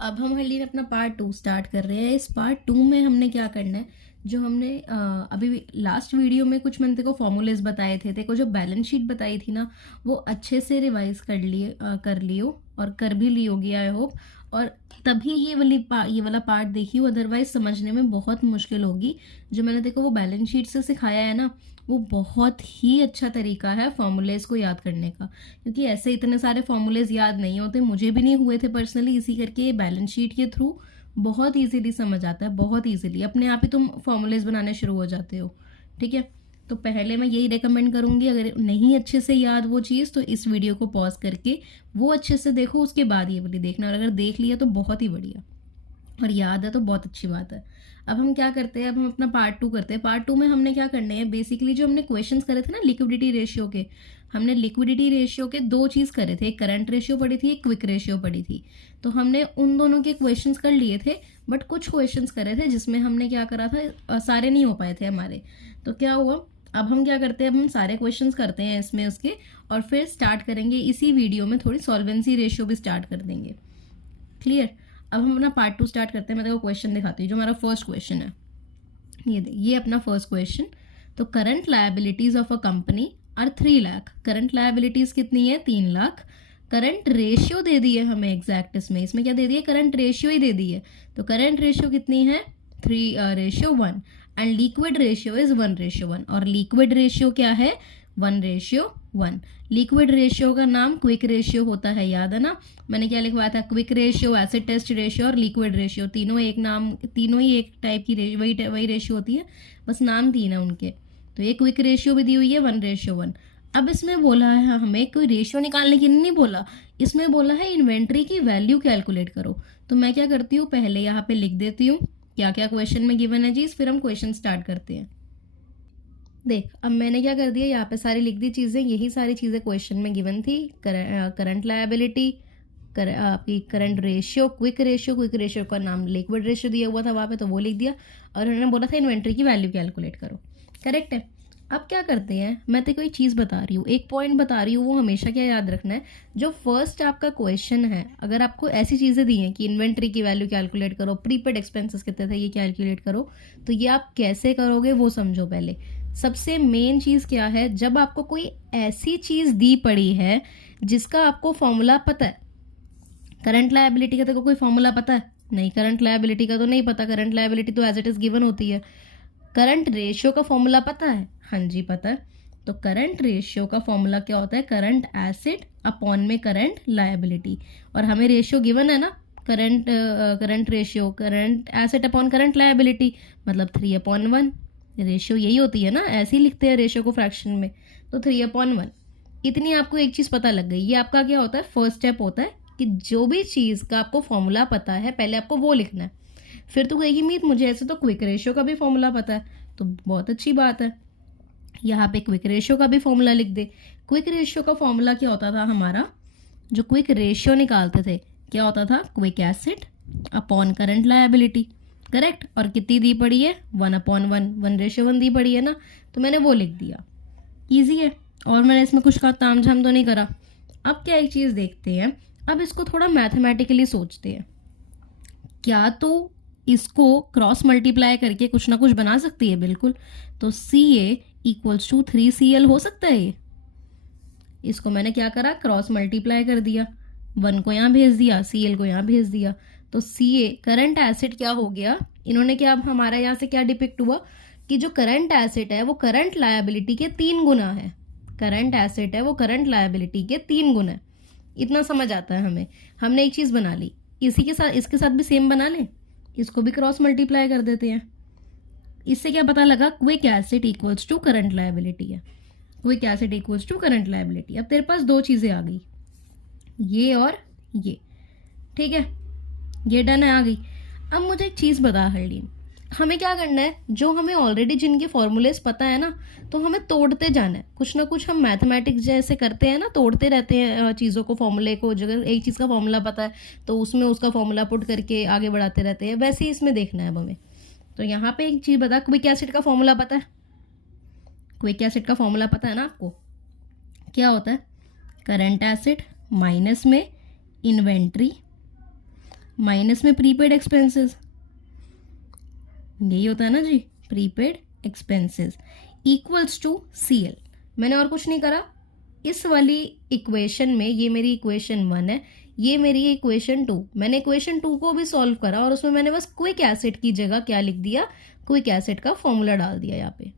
अब हम हल्ली अपना पार्ट 2 स्टार्ट कर रहे हैं। इस पार्ट 2 में हमने क्या करना है, जो हमने अभी लास्ट वीडियो में कुछ मैंने तेको फॉर्मूलेज बताए थे, तेको जो बैलेंस शीट बताई थी ना, वो अच्छे से रिवाइज कर लियो और कर भी लियोगी आई होप। और तभी ये वाला पार्ट देखियो, अदरवाइज समझने में बहुत मुश्किल होगी। जो मैंने देखो वो बैलेंस शीट से सिखाया है ना, वो बहुत ही अच्छा तरीका है फॉर्मूलेज को याद करने का, क्योंकि ऐसे इतने सारे फॉर्मूलेज याद नहीं होते, मुझे भी नहीं हुए थे पर्सनली। इसी करके बैलेंस शीट के थ्रू बहुत इजीली समझ आता है, बहुत इजीली अपने आप ही तुम फॉर्मूलेज बनाने शुरू हो जाते हो। ठीक है, तो पहले मैं यही रेकमेंड करूंगी, अगर नहीं अच्छे से याद वो चीज़ तो इस वीडियो को पॉज करके वो अच्छे से देखो, उसके बाद ये वाली देखना। और अगर देख लिया तो बहुत ही बढ़िया, और याद है तो बहुत अच्छी बात है। अब हम क्या करते हैं, अब हम अपना पार्ट 2 करते हैं। पार्ट 2 में हमने क्या करने हैं, बेसिकली जो हमने क्वेश्चंस करे थे ना लिक्विडिटी रेशियो के, हमने लिक्विडिटी रेशियो के दो चीज़ करे थे, एक करंट रेशियो पढ़ी थी, एक क्विक रेशियो पढ़ी थी। तो हमने उन दोनों के क्वेश्चंस कर लिए थे, बट कुछ क्वेश्चंस करे थे जिसमें हमने क्या करा था, सारे नहीं हो पाए थे हमारे। तो क्या हुआ, अब हम क्या करते हैं, अब हम सारे क्वेश्चंस करते हैं इसमें उसके, और फिर स्टार्ट करेंगे इसी वीडियो में थोड़ी सॉल्वेंसी रेशियो भी स्टार्ट कर देंगे। क्लियर। अब हम अपना पार्ट 2 स्टार्ट करते हैं। मैं देखो क्वेश्चन दिखाती हूँ, जो हमारा फर्स्ट क्वेश्चन है ये अपना फर्स्ट क्वेश्चन। तो current liabilities of a company are 3 lakh. Current liabilities कितनी है, 3 लाख। करंट रेशियो दे दी है हमें एग्जैक्ट, इसमें क्या दे दी है, करंट रेशियो ही दे दी है। तो करंट रेशियो कितनी है, 3:1, एंड लिक्विड रेशियो इज 1:1। और लिक्विड रेशियो क्या है, 1:1। लिक्विड रेशियो का नाम क्विक रेशियो होता है, याद है ना। मैंने क्या लिखवाया था, quick ratio, acid test ratio और लिक्विड रेशियो, तीनों एक नाम, तीनों ही एक टाइप की वही रेशियो होती है, बस नाम तीन है उनके। तो ये क्विक रेशियो भी दी हुई है 1:1। अब इसमें बोला है हमें कोई रेशियो निकालने की नहीं बोला, इसमें बोला है इन्वेंट्री की वैल्यू कैलकुलेट करो। तो मैं क्या करती हूँ, पहले यहाँ पे लिख देती हूँ क्या क्या क्वेश्चन में गिवन है जी, फिर हम क्वेश्चन स्टार्ट करते हैं। देख, अब मैंने क्या कर दिया, यहाँ पे सारी लिख दी चीज़ें, यही सारी चीज़ें क्वेश्चन में गिवन थी। करंट लायबिलिटी, आपकी current ratio, quick ratio, quick ratio का नाम लिक्विड रेशियो दिया हुआ था वहाँ पे, तो वो लिख दिया। और उन्होंने बोला था इन्वेंट्री की वैल्यू कैलकुलेट करो। करेक्ट है। अब क्या करते हैं, मैं तो कोई चीज़ बता रही हूँ, एक पॉइंट बता रही हूँ, वो हमेशा क्या याद रखना है, जो फर्स्ट आपका क्वेश्चन है, अगर आपको ऐसी चीज़ें दी हैं कि इन्वेंट्री की वैल्यू कैलकुलेट करो, प्रीपेड एक्सपेंसेस कितने थे ये कैलकुलेट करो, तो ये आप कैसे करोगे वो समझो पहले। सबसे मेन चीज़ क्या है, जब आपको कोई ऐसी चीज़ दी पड़ी है जिसका आपको फॉर्मूला पता है। करंट लायबिलिटी का तो कोई फॉर्मूला पता है नहीं, करंट लायबिलिटी का तो नहीं पता, करंट लायबिलिटी तो एज इट इज गिवन होती है। करंट रेशियो का फॉर्मूला पता है, हाँ जी पता है। तो करंट रेशियो का फॉर्मूला क्या होता है, करंट एसिड अपॉन में करंट लायबिलिटी। और हमें रेशियो गिवन है ना, current ratio, current acid upon current liability, मतलब 3/1। रेशियो यही होती है ना, ऐसे ही लिखते हैं रेशियो को फ्रैक्शन में। तो 3/1। इतनी आपको एक चीज़ पता लग गई, ये आपका क्या होता है, फर्स्ट स्टेप होता है कि जो भी चीज़ का आपको फॉर्मूला पता है पहले आपको वो लिखना है। फिर तो कहेगी मीत मुझे ऐसे तो क्विक रेशियो का भी फॉर्मूला पता है, तो बहुत अच्छी बात है, यहाँ पे क्विक रेशियो का भी फॉर्मूला लिख दे। क्विक रेशियो का फॉर्मूला क्या होता था हमारा, जो क्विक रेशियो निकालते थे क्या होता था, quick acid upon current liability. Correct. और कितनी दी पड़ी है, 1/1, 1:1 दी पड़ी है ना, तो मैंने वो लिख दिया। ईजी है, और मैंने इसमें कुछ का ताम झाम तो नहीं करा। अब क्या एक चीज़ देखते हैं, अब इसको थोड़ा मैथमेटिकली सोचते हैं, क्या तो इसको क्रॉस मल्टीप्लाई करके कुछ ना कुछ बना सकती है, बिल्कुल। तो Ca=3Cl हो सकता है ये। इसको मैंने क्या करा, क्रॉस मल्टीप्लाई कर दिया, 1 को यहाँ भेज दिया, Cl को यहाँ भेज दिया। तो Ca करंट एसिड क्या हो गया, इन्होंने क्या, अब हमारा यहाँ से क्या डिपिक्ट हुआ कि जो करंट एसिड है वो करंट लायबिलिटी के 3 गुना है। करंट एसिड है वो करंट लायबिलिटी के 3 गुना है। इतना समझ आता है हमें। हमने एक चीज़ बना ली, इसी के साथ इसके साथ भी सेम बना लें, इसको भी क्रॉस मल्टीप्लाई कर देते हैं। इससे क्या पता लगा, quick acid equals to current liability है। Quick acid equals to current liability. अब तेरे पास दो चीज़ें आ गई, ये और ये। ठीक है, ये डन है, आ गई। अब मुझे एक चीज़ बता हरलीन, हमें क्या करना है, जो हमें ऑलरेडी जिनके फॉर्मूलेस पता है ना, तो हमें तोड़ते जाना है। कुछ ना कुछ हम मैथमेटिक्स जैसे करते हैं ना, तोड़ते रहते हैं चीज़ों को, फॉर्मूले को। अगर एक चीज़ का फॉर्मूला पता है तो उसमें उसका फॉर्मूला पुट करके आगे बढ़ाते रहते हैं, वैसे ही इसमें देखना है अब हमें। तो यहाँ पे एक चीज़ बता, क्विक एसिड का फॉर्मूला पता है, क्विक एसिड का फॉर्मूला पता है ना आपको, क्या होता है, करंट एसिड माइनस में इन्वेंट्री माइनस में प्रीपेड एक्सपेंसेस, यही होता है ना जी, prepaid expenses equals to CL। मैंने और कुछ नहीं करा। इस वाली इक्वेशन में ये मेरी इक्वेशन 1 है, ये मेरी इक्वेशन 2। मैंने इक्वेशन 2 को भी सॉल्व करा और उसमें मैंने बस क्विक एसिड की जगह क्या लिख दिया, क्विक एसिड का फॉर्मूला डाल दिया यहाँ पे,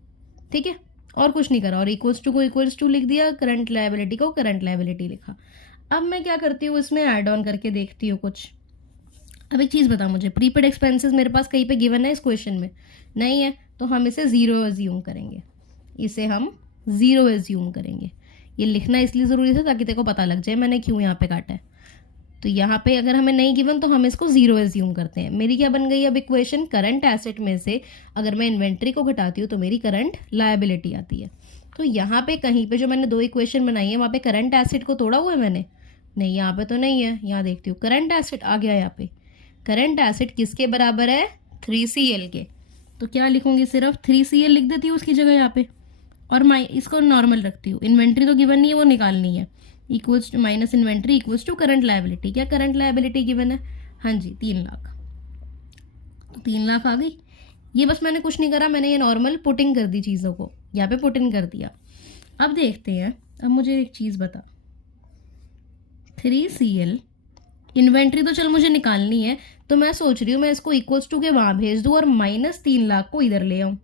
ठीक है, और कुछ नहीं करा। और इक्वल्स टू को इक्वल्स टू लिख दिया, करंट लायबिलिटी को करंट लायबिलिटी लिखा। अब मैं क्या करती हूँ, इसमें ऐड ऑन करके देखती हूँ कुछ। अब एक चीज़ बता मुझे, प्रीपेड एक्सपेंसेस मेरे पास कहीं पे गिवन है इस क्वेश्चन में? नहीं है, तो हम इसे ज़ीरो एज्यूम करेंगे, इसे हम ज़ीरो एज्यूम करेंगे। ये लिखना इसलिए ज़रूरी था ताकि तेरे को पता लग जाए मैंने क्यों यहाँ पे काटा है। तो यहाँ पे अगर हमें नहीं गिवन तो हम इसको ज़ीरो एज्यूम करते हैं। मेरी क्या बन गई अब इक्वेशन, करंट एसेट में से अगर मैं इन्वेंट्री को घटाती हूँ तो मेरी करंट लायबिलिटी आती है। तो यहाँ पे कहीं पे जो मैंने दो इक्वेशन बनाई है वहाँ पे करंट एसेट को तोड़ा हुआ है मैंने? नहीं, यहाँ पे तो नहीं है। यहाँ देखती हूँ करंट एसेट आ गया यहाँ पे। करंट एसेट किसके बराबर है? 3CL के। तो क्या लिखूंगी, सिर्फ 3CL लिख देती हूँ उसकी जगह यहाँ पे, और इसको नॉर्मल रखती हूँ। इन्वेंट्री तो गिवन नहीं है, वो निकालनी है। Equals to minus inventory equals to current liability. क्या करंट लायबिलिटी गिवन है? हाँ जी, 3 लाख। तो 3 लाख आ गई। ये बस मैंने कुछ नहीं करा, मैंने ये नॉर्मल पुटिंग कर दी चीज़ों को, यहाँ पे पुटिंग कर दिया। अब देखते हैं, अब मुझे एक चीज़ बता, 3CL इन्वेंट्री तो चल मुझे निकालनी है, तो मैं सोच रही हूँ मैं इसको इक्वल्स टू के वहाँ भेज दूँ और माइनस 3 लाख को इधर ले आऊँ।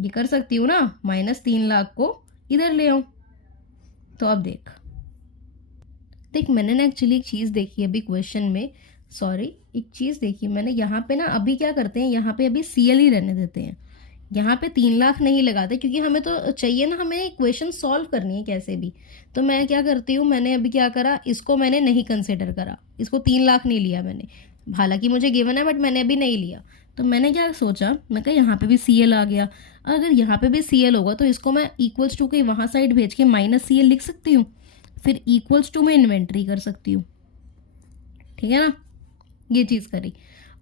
ये कर सकती हूँ ना, माइनस 3 लाख को इधर ले आऊँ। तो अब देख मैंने ना एक्चुअली एक चीज़ देखी अभी क्वेश्चन में, सॉरी एक चीज़ देखी मैंने यहाँ पे ना। अभी क्या करते हैं, यहाँ पे अभी CL ही रहने देते हैं, यहाँ पे 3 लाख नहीं लगाते, क्योंकि हमें तो चाहिए ना, हमें इक्वेशन सॉल्व करनी है कैसे भी। तो मैं क्या करती हूँ, मैंने अभी क्या करा, इसको मैंने नहीं कंसिडर करा, इसको 3 लाख नहीं लिया मैंने, हालांकि मुझे गिवन है बट मैंने अभी नहीं लिया। तो मैंने क्या सोचा, मैं कहा यहाँ पे भी CL आ गया, अगर यहाँ पे भी CL होगा तो इसको मैं इक्वल्स टू के वहाँ साइड भेज के माइनस CL लिख सकती हूँ, फिर इक्वल्स टू में इन्वेंट्री कर सकती हूँ, ठीक है ना। ये चीज़ करी,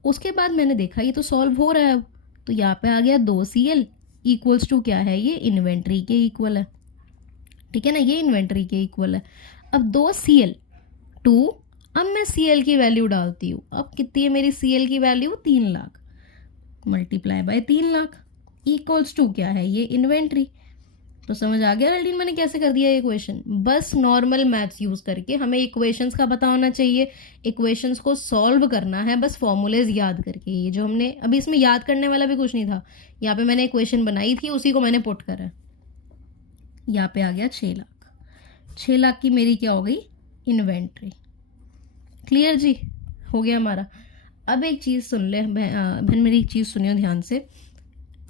उसके बाद मैंने देखा ये तो सॉल्व हो रहा है। तो यहाँ पे आ गया 2CL इक्वल्स टू क्या है, ये इन्वेंट्री के इक्वल है, ठीक है ना, ये इन्वेंट्री के इक्वल है। अब 2CL 2, अब मैं CL की वैल्यू डालती हूँ। अब कितनी है मेरी CL की value? 3 lakh multiply by 3 lakh equals to क्या है, ये इन्वेंट्री। तो समझ आ गया हल्दीन मैंने कैसे कर दिया ये इक्वेशन? बस नॉर्मल मैथ्स यूज़ करके, हमें इक्वेशंस का पता होना चाहिए, इक्वेशंस को सॉल्व करना है बस फॉर्मूलेज याद करके। ये जो हमने अभी इसमें याद करने वाला भी कुछ नहीं था, यहाँ पे मैंने इक्वेशन बनाई थी उसी को मैंने पुट करा। यहाँ पे आ गया 6 लाख। 6 लाख की मेरी क्या हो गई? इन्वेंट्री। क्लियर जी, हो गया हमारा। अब एक चीज़ सुन ले बहन, मेरी एक चीज़ सुनियो ध्यान से।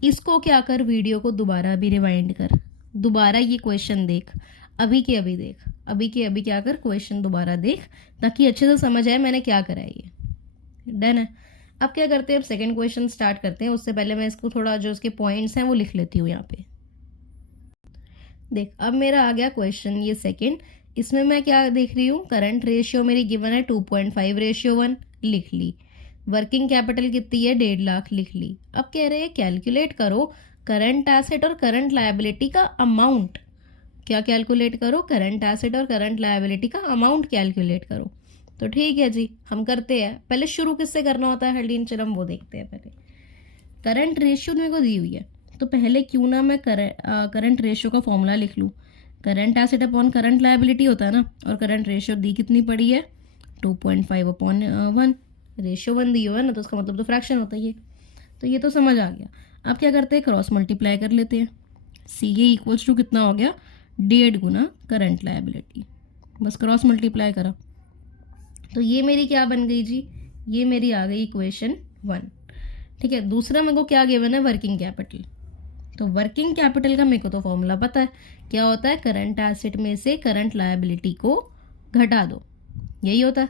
इसको क्या कर, वीडियो को दोबारा भी रिवाइंड कर, दोबारा ये क्वेश्चन देख, अभी के अभी देख, अभी के अभी क्या कर, क्वेश्चन दोबारा देख, ताकि अच्छे से समझ आए मैंने क्या करा है। ये डन है। अब क्या करते हैं, अब सेकंड क्वेश्चन स्टार्ट करते हैं। उससे पहले मैं इसको थोड़ा जो उसके पॉइंट्स हैं वो लिख लेती हूँ यहाँ पे। देख अब मेरा आ गया क्वेश्चन ये सेकंड। इसमें मैं क्या देख रही हूँ, करंट रेशियो मेरी गिवन है 2.5:1 लिख ली। वर्किंग कैपिटल कितनी है? 1.5 लाख लिख ली। अब कह रहे हैं कैलकुलेट करो करंट एसेट और करंट लायबिलिटी का अमाउंट। क्या कैलकुलेट करो? करंट एसेट और करंट लायबिलिटी का अमाउंट कैलकुलेट करो। तो ठीक है जी, हम करते हैं। पहले शुरू किससे करना होता है हल्दीन, चल हम वो देखते हैं। पहले करंट रेशियो मेरे को दी हुई है, तो पहले क्यों ना मैं करंट रेशियो का फॉर्मूला लिख लूँ। Current asset upon current liability होता है ना, और करंट रेशियो दी कितनी पड़ी है? 2.5/1। रेशियो 1 दी हुआ है ना, तो उसका मतलब तो फ्रैक्शन होता है ये। तो ये तो समझ आ गया। अब क्या करते हैं, क्रॉस मल्टीप्लाई कर लेते हैं। CA इक्वल्स टू कितना हो गया? 1.5 गुना करंट लायबिलिटी। बस क्रॉस मल्टीप्लाई करा, तो ये मेरी क्या बन गई जी? ये मेरी आ गई इक्वेशन 1, ठीक है। दूसरा मेरे को क्या गिवन है? Working capital. तो वर्किंग कैपिटल का मेरे को तो फॉर्मूला पता है, क्या होता है? करंट एसेट में से करंट लायबिलिटी को घटा दो, यही होता है।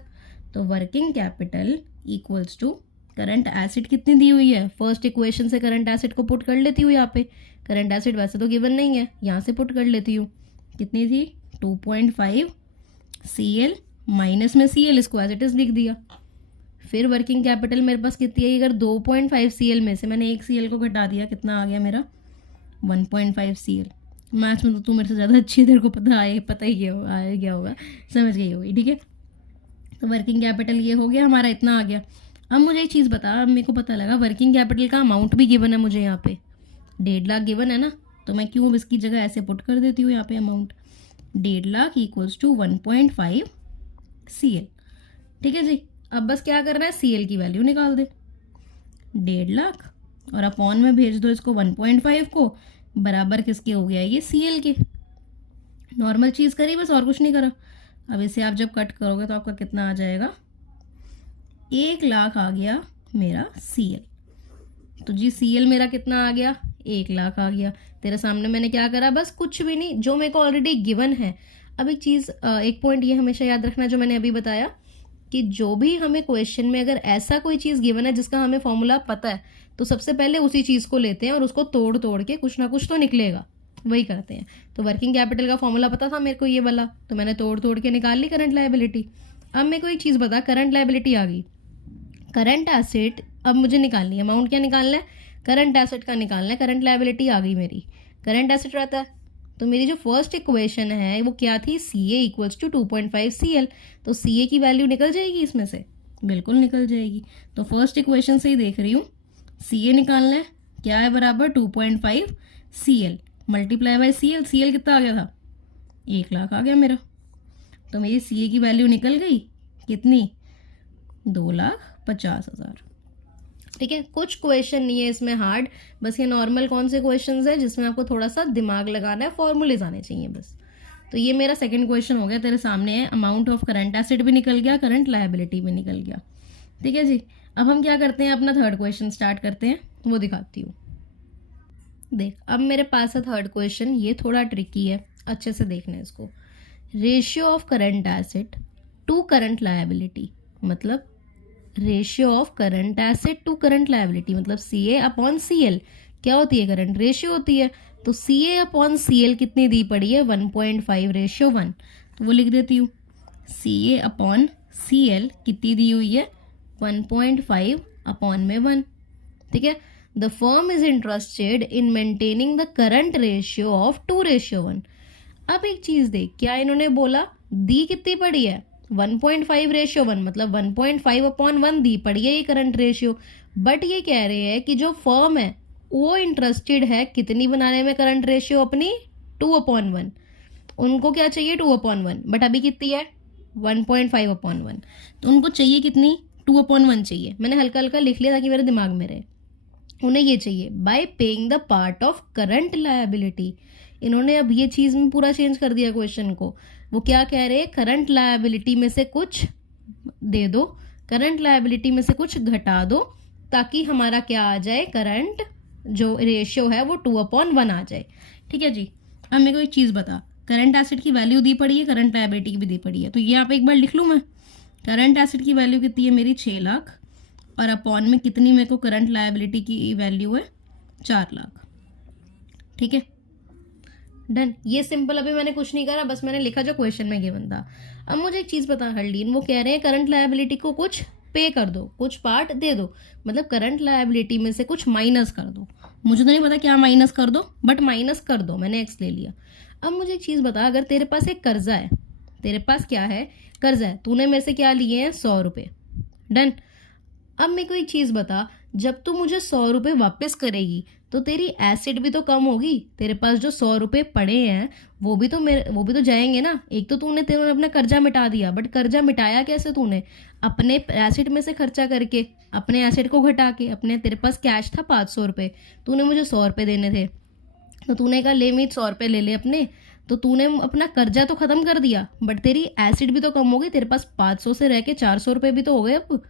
तो working capital equals to current asset कितनी दी हुई है, फर्स्ट इक्वेशन से करंट एसेट को पुट कर लेती हूँ यहाँ पे। करंट एसेट वैसे तो गिवन नहीं है, यहाँ से पुट कर लेती हूँ। कितनी थी? 2.5 CL माइनस में CL, इसको एज इट इज लिख दिया। फिर वर्किंग कैपिटल मेरे पास कितनी है? अगर 2.5 CL में से मैंने 1 CL को घटा दिया, कितना आ गया मेरा? 1.5 CL। मैथ्स में तो तू मेरे से ज़्यादा अच्छी है, तेरे को पता ही गया होगा, समझ गई होगी, ठीक है। तो वर्किंग कैपिटल ये हो गया हमारा, इतना आ गया। अब मुझे एक चीज़ बता, अब मेरे को पता लगा वर्किंग कैपिटल का अमाउंट भी गिवन है मुझे यहाँ पे, 1.5 लाख गिवन है ना, तो मैं क्यों इसकी जगह ऐसे पुट कर देती हूँ यहाँ पे amount, 1.5 lakh equals to 1.5 CL। ठीक है जी, अब बस क्या करना है, CL की वैल्यू निकाल दे, 1.5 लाख और अपॉन में भेज दो इसको 1.5 को, बराबर किसके हो गया ये, CL के। नॉर्मल चीज़ करी बस, और कुछ नहीं करा। अब इसे आप जब कट करोगे तो आपका कितना आ जाएगा, 1 लाख आ गया मेरा CL। तो जी CL मेरा कितना आ गया, 1 लाख आ गया। तेरे सामने मैंने क्या करा, बस कुछ भी नहीं, जो मेरे को ऑलरेडी गिवन है। अब एक चीज़, एक पॉइंट ये हमेशा याद रखना जो मैंने अभी बताया, कि जो भी हमें क्वेश्चन में अगर ऐसा कोई चीज़ गिवन है जिसका हमें फॉर्मूला पता है, तो सबसे पहले उसी चीज़ को लेते हैं और उसको तोड़ तोड़ के कुछ ना कुछ तो निकलेगा, वही करते हैं। तो वर्किंग कैपिटल का फॉर्मूला पता था मेरे को ये वाला, तो मैंने तोड़ तोड़ के निकाल ली करंट लायबिलिटी। अब मेरे को एक चीज़ बता, करंट लायबिलिटी आ गई, करंट एसेट अब मुझे निकालनी है, अमाउंट क्या निकालना है, करंट एसेट का निकालना है। करंट लायबिलिटी आ गई मेरी, करंट एसेट रहता है। तो मेरी जो फर्स्ट इक्वेशन है वो क्या थी, CA इक्वल्स टू 2.5 CL। तो CA की वैल्यू निकल जाएगी इसमें से, बिल्कुल निकल जाएगी। तो फर्स्ट इक्वेशन से ही देख रही हूँ, CA निकालना है, क्या है बराबर 2.5 CL multiply by CL। CL कितना आ गया था, 1 लाख आ गया मेरा। तो मेरी CA की वैल्यू निकल गई कितनी, 2,50,000। ठीक है, कुछ क्वेश्चन नहीं है इसमें हार्ड, बस ये नॉर्मल कौन से क्वेश्चंस है जिसमें आपको थोड़ा सा दिमाग लगाना है, फॉर्मूलेज आने चाहिए बस। तो ये मेरा सेकंड क्वेश्चन हो गया, तेरे सामने है, अमाउंट ऑफ करंट एसेट भी निकल गया, करंट लायबिलिटी भी निकल गया। ठीक है जी, अब हम क्या करते हैं, अपना थर्ड क्वेश्चन स्टार्ट करते हैं, वो दिखाती हूँ। देख, अब मेरे पास है थर्ड क्वेश्चन, ये थोड़ा ट्रिकी है, अच्छे से देखना है इसको। Ratio of current asset to current liability, मतलब ratio of current asset to current liability, मतलब CA अपॉन CL क्या होती है, करंट रेशियो होती है। तो CA अपॉन CL कितनी दी पड़ी है, 1.5:1। तो वो लिख देती हूँ, CA अपॉन CL कितनी दी हुई है, 1.5 अपॉन में 1। ठीक है, the firm is interested in maintaining the current ratio of 2:1। अब एक चीज देख, क्या इन्होंने बोला, दी कितनी पड़ी है, 1.5:1, मतलब 1.5 अपॉन 1 दी पड़ी है ये करंट रेशियो। बट ये कह रहे हैं कि जो फर्म है वो इंटरेस्टेड है कितनी बनाने में करंट रेशियो अपनी, 2/1। उनको क्या चाहिए, 2/1, बट अभी कितनी है, 1.5/1। तो उनको चाहिए कितनी, 2/1 चाहिए। मैंने हल्का हल्का लिख लिया ताकि मेरे दिमाग में रहे। उन्हें ये चाहिए bye paying the part of current liability. इन्होंने अब ये चीज़ में पूरा चेंज कर दिया क्वेश्चन को। वो क्या कह रहे हैं, करंट लायबिलिटी में से कुछ दे दो, करंट लायबिलिटी में से कुछ घटा दो, ताकि हमारा क्या आ जाए, करंट जो रेशियो है वो 2/1 आ जाए। ठीक है जी, अब मेरे को एक चीज़ बता, करंट एसेट की वैल्यू दी पड़ी है, करंट लायबिलिटी की भी दी पड़ी है, तो ये यहाँ पे एक बार लिख लूँ मैं। करंट एसेट की वैल्यू कितनी है मेरी, 6 लाख, और अपॉन में कितनी मेरे को करंट लायबिलिटी की वैल्यू है, 4 लाख। ठीक है, डन। ये सिंपल, अभी मैंने कुछ नहीं करा, बस मैंने लिखा जो क्वेश्चन में गिवन था। अब मुझे एक चीज़ बता हरलीन, वो कह रहे हैं करंट लायबिलिटी को कुछ पे कर दो, कुछ पार्ट दे दो, मतलब करंट लायबिलिटी में से कुछ माइनस कर दो। मुझे तो नहीं पता क्या माइनस कर दो, बट माइनस कर दो, मैंने एक्स ले लिया। अब मुझे एक चीज़ बता, अगर तेरे पास एक कर्जा है, तेरे पास क्या है, कर्जा है, तूने मेरे से क्या लिए हैं, 100 रुपये। डन। अब मेरे को एक चीज़ बता, जब तू मुझे 100 रुपये वापस करेगी तो तेरी एसेट भी तो कम होगी। तेरे पास जो 100 रुपये पड़े हैं वो भी तो जाएंगे ना। एक तो तूने अपना कर्जा मिटा दिया, बट कर्जा मिटाया कैसे तूने, अपने एसेट में से खर्चा करके, अपने एसेट को घटा के। अपने तेरे पास कैश था 500 रुपये, तूने मुझे 100 रुपये देने थे, तो तूने कहा ले मीट 100 रुपये ले ले अपने, तो तूने अपना कर्जा तो खत्म कर दिया, बट तेरी एसेट भी तो कम हो गई। तेरे पास 500 से रह के 400 रुपये भी तो हो गए अब,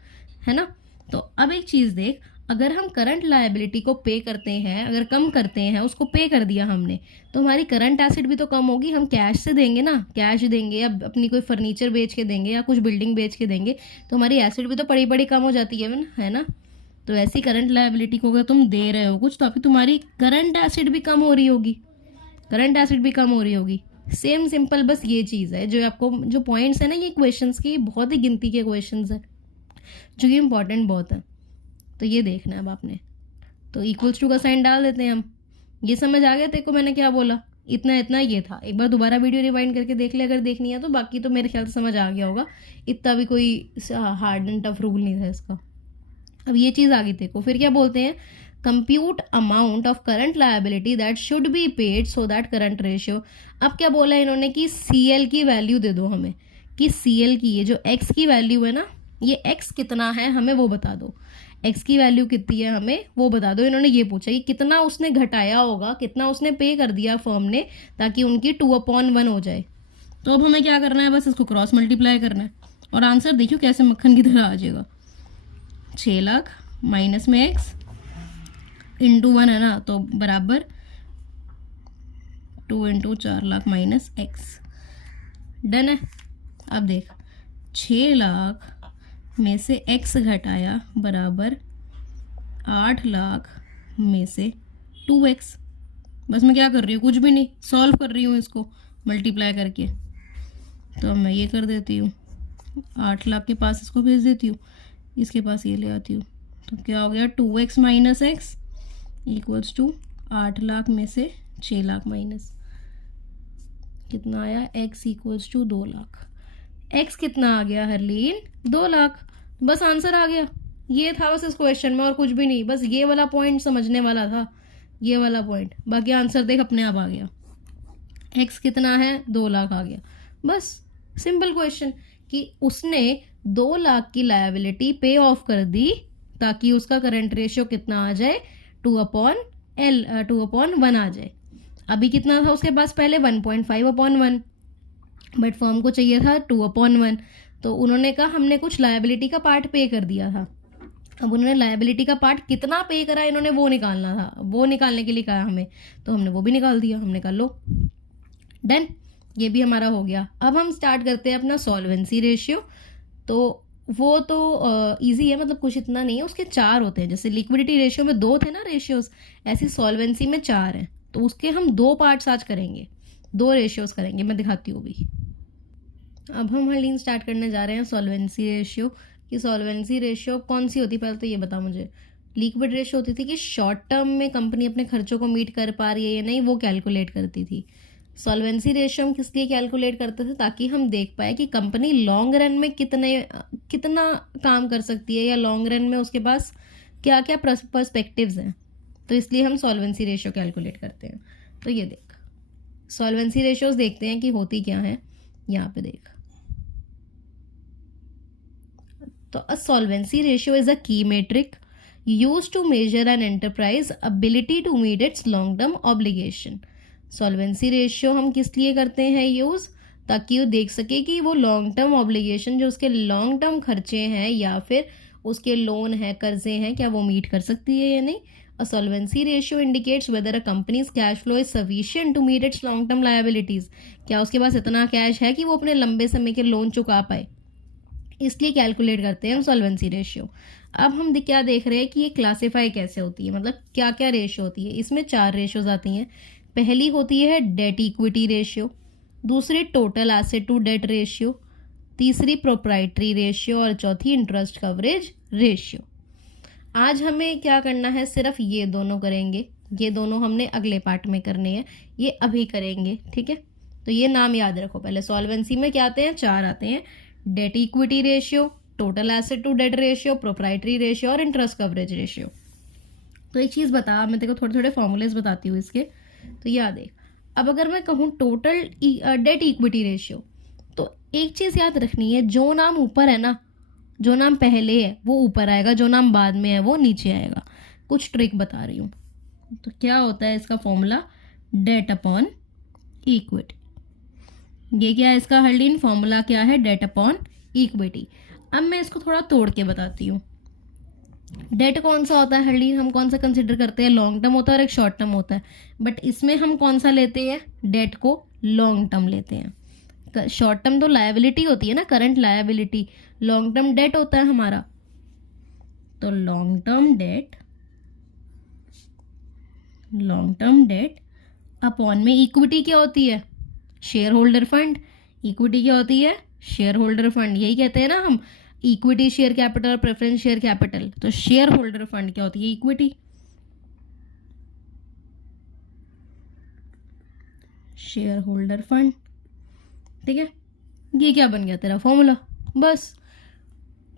है ना। तो अब एक चीज़ देख, अगर हम करंट लायबिलिटी को पे करते हैं, अगर कम करते हैं, उसको पे कर दिया हमने, तो हमारी करंट एसेट भी तो कम होगी। हम कैश से देंगे ना, कैश देंगे या अपनी कोई फर्नीचर बेच के देंगे या कुछ बिल्डिंग बेच के देंगे, तो हमारी एसेट भी तो बड़ी बड़ी कम हो जाती है ना। तो ऐसी करंट लायबिलिटी को अगर तुम दे रहे हो कुछ, तो अभी तुम्हारी करंट एसेट भी कम हो रही होगी, करंट एसेट भी कम हो रही होगी। सेम सिंपल, बस ये चीज़ है जो आपको, जो पॉइंट्स है ना ये क्वेश्चंस के, बहुत ही गिनती के क्वेश्चंस है जो कि इम्पॉर्टेंट बहुत है। तो ये देखना है अब आपने, तो इक्वल्स टू का साइन डाल देते हैं हम। ये समझ आ गया तेरे को मैंने क्या बोला, इतना इतना ये था। एक बार दोबारा वीडियो रिवाइंड करके देख ले अगर देखनी है तो, बाकी तो मेरे ख्याल से समझ आ गया होगा। इतना भी कोई हार्ड एंड टफ रूल नहीं था इसका। अब ये चीज़ आ गई देखो, फिर क्या बोलते हैं, compute amount of current liability that should be paid so that current ratio. अब क्या बोला इन्होंने कि CL की वैल्यू दे दो हमें, कि CL की ये जो X की वैल्यू है ना, ये X कितना है हमें वो बता दो, X की वैल्यू कितनी है हमें वो बता दो। इन्होंने ये पूछा कि कितना उसने घटाया होगा, कितना उसने पे कर दिया फर्म ने, ताकि उनकी 2/1 हो जाए। तो अब हमें क्या करना है, बस इसको क्रॉस मल्टीप्लाई करना है और आंसर देखियो कैसे मक्खन की तरह आ जाएगा। 6 लाख माइनस में X इंटू 1 है ना, तो बराबर 2 into 4 lakh minus X। Done है। अब देख 6 लाख में से X घटाया बराबर 8 लाख में से 2X। बस मैं क्या कर रही हूँ, कुछ भी नहीं, सॉल्व कर रही हूँ इसको मल्टीप्लाई करके। तो मैं ये कर देती हूँ, 8 लाख के पास इसको भेज देती हूँ, इसके पास ये ले आती हूँ। तो क्या हो गया, 2X minus X equals to 8 lakh में से 6 लाख माइनस कितना आया, X equals to 2 lakh. X कितना आ गया हरलीन, 2 लाख। बस आंसर आ गया। ये था बस इस क्वेश्चन में और कुछ भी नहीं, बस ये वाला पॉइंट समझने वाला था, ये वाला पॉइंट। बाकी आंसर देख अपने आप आ गया। X कितना है, 2 लाख आ गया। बस सिंपल क्वेश्चन कि उसने 2 लाख की लायबिलिटी पे ऑफ कर दी ताकि उसका करंट रेशियो कितना आ जाए, 2/1 आ जाए। अभी कितना था उसके पास पहले, 1.5/1, बट फर्म को चाहिए था 2/1। तो उन्होंने कहा हमने कुछ लायबिलिटी का पार्ट पे कर दिया था। अब उन्होंने लायबिलिटी का पार्ट कितना पे करा इन्होंने वो निकालना था, वो निकालने के लिए कहा हमें, तो हमने वो भी निकाल दिया। हमने कहा लो डन, ये भी हमारा हो गया। अब हम स्टार्ट करते हैं अपना सॉल्वेंसी रेशियो। तो वो तो इजी है, मतलब कुछ इतना नहीं है, उसके 4 होते हैं। जैसे लिक्विडिटी रेशियो में 2 थे ना रेशियोज, ऐसी सॉल्वेंसी में 4 हैं। तो उसके हम 2 पार्ट्स आज करेंगे, 2 रेशियोज करेंगे, मैं दिखाती हूँ भी। अब हम हरलीन स्टार्ट करने जा रहे हैं सॉल्वेंसी रेशियो। कि सॉल्वेंसी रेशियो कौन सी होती है, पहले तो ये बता मुझे। लिक्विड रेशियो होती थी कि शॉर्ट टर्म में कंपनी अपने खर्चों को मीट कर पा रही है या नहीं, वो कैलकुलेट करती थी। सॉल्वेंसी रेशियो हम किस लिए कैलकुलेट करते थे, ताकि हम देख पाए कि कंपनी लॉन्ग रन में कितना काम कर सकती है, या लॉन्ग रन में उसके पास क्या क्या पर्सपेक्टिव्स हैं। तो इसलिए हम सॉल्वेंसी रेशियो कैलकुलेट करते हैं। तो ये देख सॉल्वेंसी रेशियोज देखते हैं कि होती क्या है। यहाँ पे देख, तो a solvency ratio is a key metric used to measure an enterprise ability to meet its long term obligation। solvency ratio हम किस लिए करते हैं यूज़, ताकि वो देख सके कि वो लॉन्ग टर्म ऑब्लिगेशन, जो उसके लॉन्ग टर्म खर्चे हैं या फिर उसके लोन है, कर्जे हैं, क्या वो मीट कर सकती है या नहीं। A solvency ratio indicates whether a company's cash flow is sufficient to meet its long term liabilities। क्या उसके पास इतना कैश है कि वो अपने लंबे समय के लोन चुका पाए, इसलिए कैलकुलेट करते हैं हम सॉल्वेंसी रेशियो। अब हम क्या देख रहे हैं कि ये क्लासिफाई कैसे होती है, मतलब क्या क्या रेशियो होती है। इसमें 4 रेशियोज आती हैं। पहली होती है डेट इक्विटी रेशियो, दूसरी total asset to debt ratio, तीसरी प्रोप्राइटरी रेशियो और चौथी इंटरेस्ट कवरेज रेशियो। आज हमें क्या करना है, सिर्फ ये दोनों करेंगे। ये दोनों हमने अगले पार्ट में करने हैं, ये अभी करेंगे, ठीक है। तो ये नाम याद रखो। पहले सॉल्वेंसी में क्या आते हैं, 4 आते हैं, debt equity ratio, total asset to debt ratio, proprietary ratio और इंटरेस्ट कवरेज रेशियो। तो एक चीज़ बता, मैं तेरे को थोड़े थोड़े फॉर्मूलेज बताती हूँ इसके। तो याद देख, अब अगर मैं कहूँ टोटल डेट इक्विटी रेशियो, तो एक चीज़ याद रखनी है, जो नाम ऊपर है ना, जो नाम पहले है वो ऊपर आएगा, जो नाम बाद में है वो नीचे आएगा। कुछ ट्रिक बता रही हूँ। तो क्या होता है इसका फॉर्मूला, डेट अपॉन इक्विटी। ये क्या है इसका हरलीन फॉर्मूला, क्या है, डेट अपॉन इक्विटी। अब मैं इसको थोड़ा तोड़ के बताती हूँ। डेट कौन सा होता है हरलीन, हम कौन सा कंसिडर करते हैं, लॉन्ग टर्म होता है और एक शॉर्ट टर्म होता है। बट इसमें हम कौन सा लेते हैं, डेट को लॉन्ग टर्म लेते हैं। शॉर्ट टर्म तो लायबिलिटी होती है ना, current liability, long term date होता है हमारा। तो लॉन्ग टर्म डेट अपॉन में इक्विटी क्या होती है, शेयर होल्डर फंड। इक्विटी क्या होती है, शेयर होल्डर फंड। यही कहते हैं ना हम, इक्विटी शेयर कैपिटल और प्रेफरेंस शेयर कैपिटल। तो शेयर होल्डर फंड क्या होती है, इक्विटी। Share holder fund. ठीक है, ये क्या बन गया तेरा फॉर्मूला। बस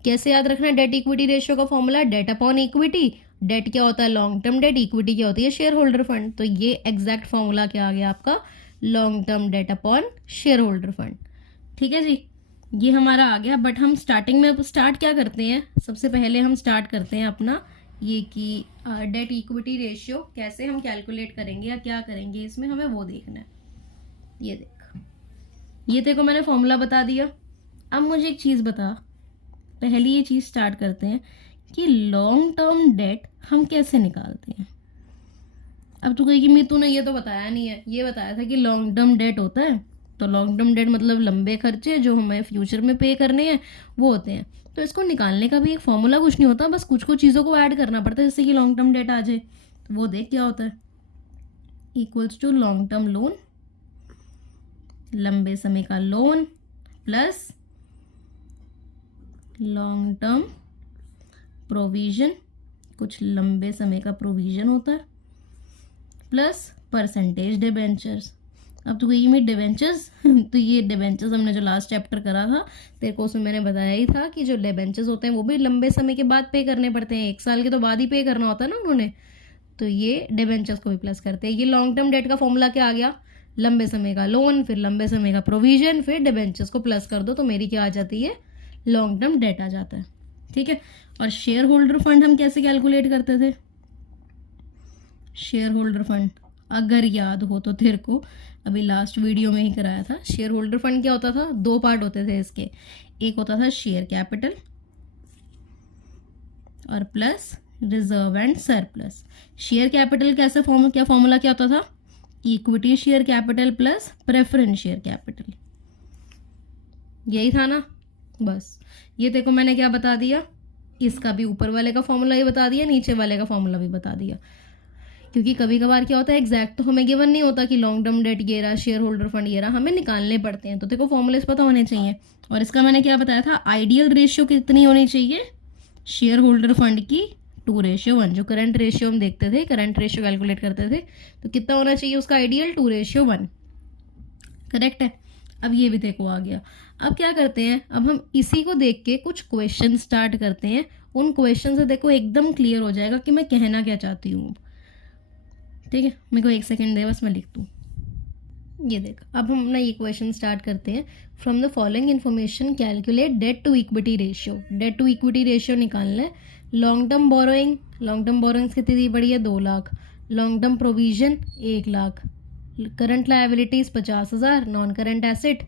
कैसे याद रखना है डेट इक्विटी रेशियो का formula, debt upon equity. Debt क्या होता है लॉन्ग टर्म डेट, इक्विटी क्या होती है शेयर होल्डर फंड। तो ये एग्जैक्ट फॉर्मूला क्या आ गया आपका, long term date upon share holder fund. ठीक है जी, ये हमारा आ गया। बट हम स्टार्टिंग में अब स्टार्ट क्या करते हैं, सबसे पहले हम स्टार्ट करते हैं अपना ये कि डेट इक्विटी रेशियो कैसे हम कैलकुलेट करेंगे या क्या करेंगे इसमें, हमें वो देखना है। ये देख, ये तेरे को मैंने फॉर्मूला बता दिया। अब मुझे एक चीज़ बता, पहली ये चीज़ स्टार्ट करते हैं कि लॉन्ग टर्म डेट हम कैसे निकालते हैं। अब तू कहेगी मैं तूने ये तो बताया नहीं है, ये बताया था कि लॉन्ग टर्म डेट होता है, तो लॉन्ग टर्म डेट मतलब लंबे खर्चे जो हमें फ्यूचर में पे करने हैं वो होते हैं। तो इसको निकालने का भी एक फॉर्मूला कुछ नहीं होता, बस कुछ कुछ चीज़ों को ऐड करना पड़ता है जिससे कि लॉन्ग टर्म डेट आ जाए। तो वो देख क्या होता है, equals to long term loan, लंबे समय का loan plus long term provision, कुछ लंबे समय का प्रोविजन होता है, प्लस परसेंटेज डिबेंचर्स। अब तो ये में डिबेंचर्स तो ये डिबेंचर्स हमने जो लास्ट चैप्टर करा था तेरे को, उसमें मैंने बताया ही था कि जो डिबेंचर्स होते हैं वो भी लंबे समय के बाद पे करने पड़ते हैं, 1 साल के तो बाद ही पे करना होता है ना उन्होंने। तो ये डिबेंचर्स को भी प्लस करते हैं। ये लॉन्ग टर्म डेट का फॉर्मूला क्या आ गया, लंबे समय का लोन, फिर लंबे समय का प्रोविजन, फिर डिबेंचर्स को प्लस कर दो तो मेरी क्या आ जाती है, लॉन्ग टर्म डेट आ जाता है। ठीक है, और शेयर होल्डर फंड हम कैसे कैलकुलेट करते थे, शेयर होल्डर फंड अगर याद हो तो तेरे को अभी लास्ट वीडियो में ही कराया था। शेयर होल्डर फंड क्या होता था, 2 पार्ट होते थे इसके, एक होता था शेयर कैपिटल और plus reserve and surplus. Share capital कैसे क्या फॉर्मूला क्या होता था, equity share capital plus preference share capital, यही था ना। बस ये देखो मैंने क्या बता दिया, इसका भी ऊपर वाले का फॉर्मूला ही बता दिया, नीचे वाले का फॉर्मूला भी बता दिया। क्योंकि कभी कभार क्या होता है एग्जैक्ट तो हमें गिवन नहीं होता कि लॉन्ग टर्म डेट ये रहा, शेयर होल्डर फंड ये रहा, हमें निकालने पड़ते हैं। तो देखो फॉर्मूलेस पता होने चाहिए। और इसका मैंने क्या बताया था, आइडियल रेशियो कितनी होनी चाहिए शेयर होल्डर फंड की, 2:1। जो करंट रेशियो हम देखते थे, करंट रेशियो कैलकुलेट करते थे, तो कितना होना चाहिए उसका आइडियल, 2:1। करेक्ट है। अब ये भी देखो आ गया। अब क्या करते हैं, अब हम इसी को देख के कुछ क्वेश्चन स्टार्ट करते हैं। उन क्वेश्चन से देखो एकदम क्लियर हो जाएगा कि मैं कहना क्या चाहती हूँ। ठीक है, मेरे को 1 सेकेंड दे बस मैं लिख दूँ। ये देख, अब हम अपना ये क्वेश्चन स्टार्ट करते हैं। From the following information calculate debt to equity ratio. Debt to equity ratio निकालना है। Long term borrowing, long term borrowings कितनी पड़ी है, 2 lakh. Long term provision 1 lakh. Current liabilities 50,000। Non current asset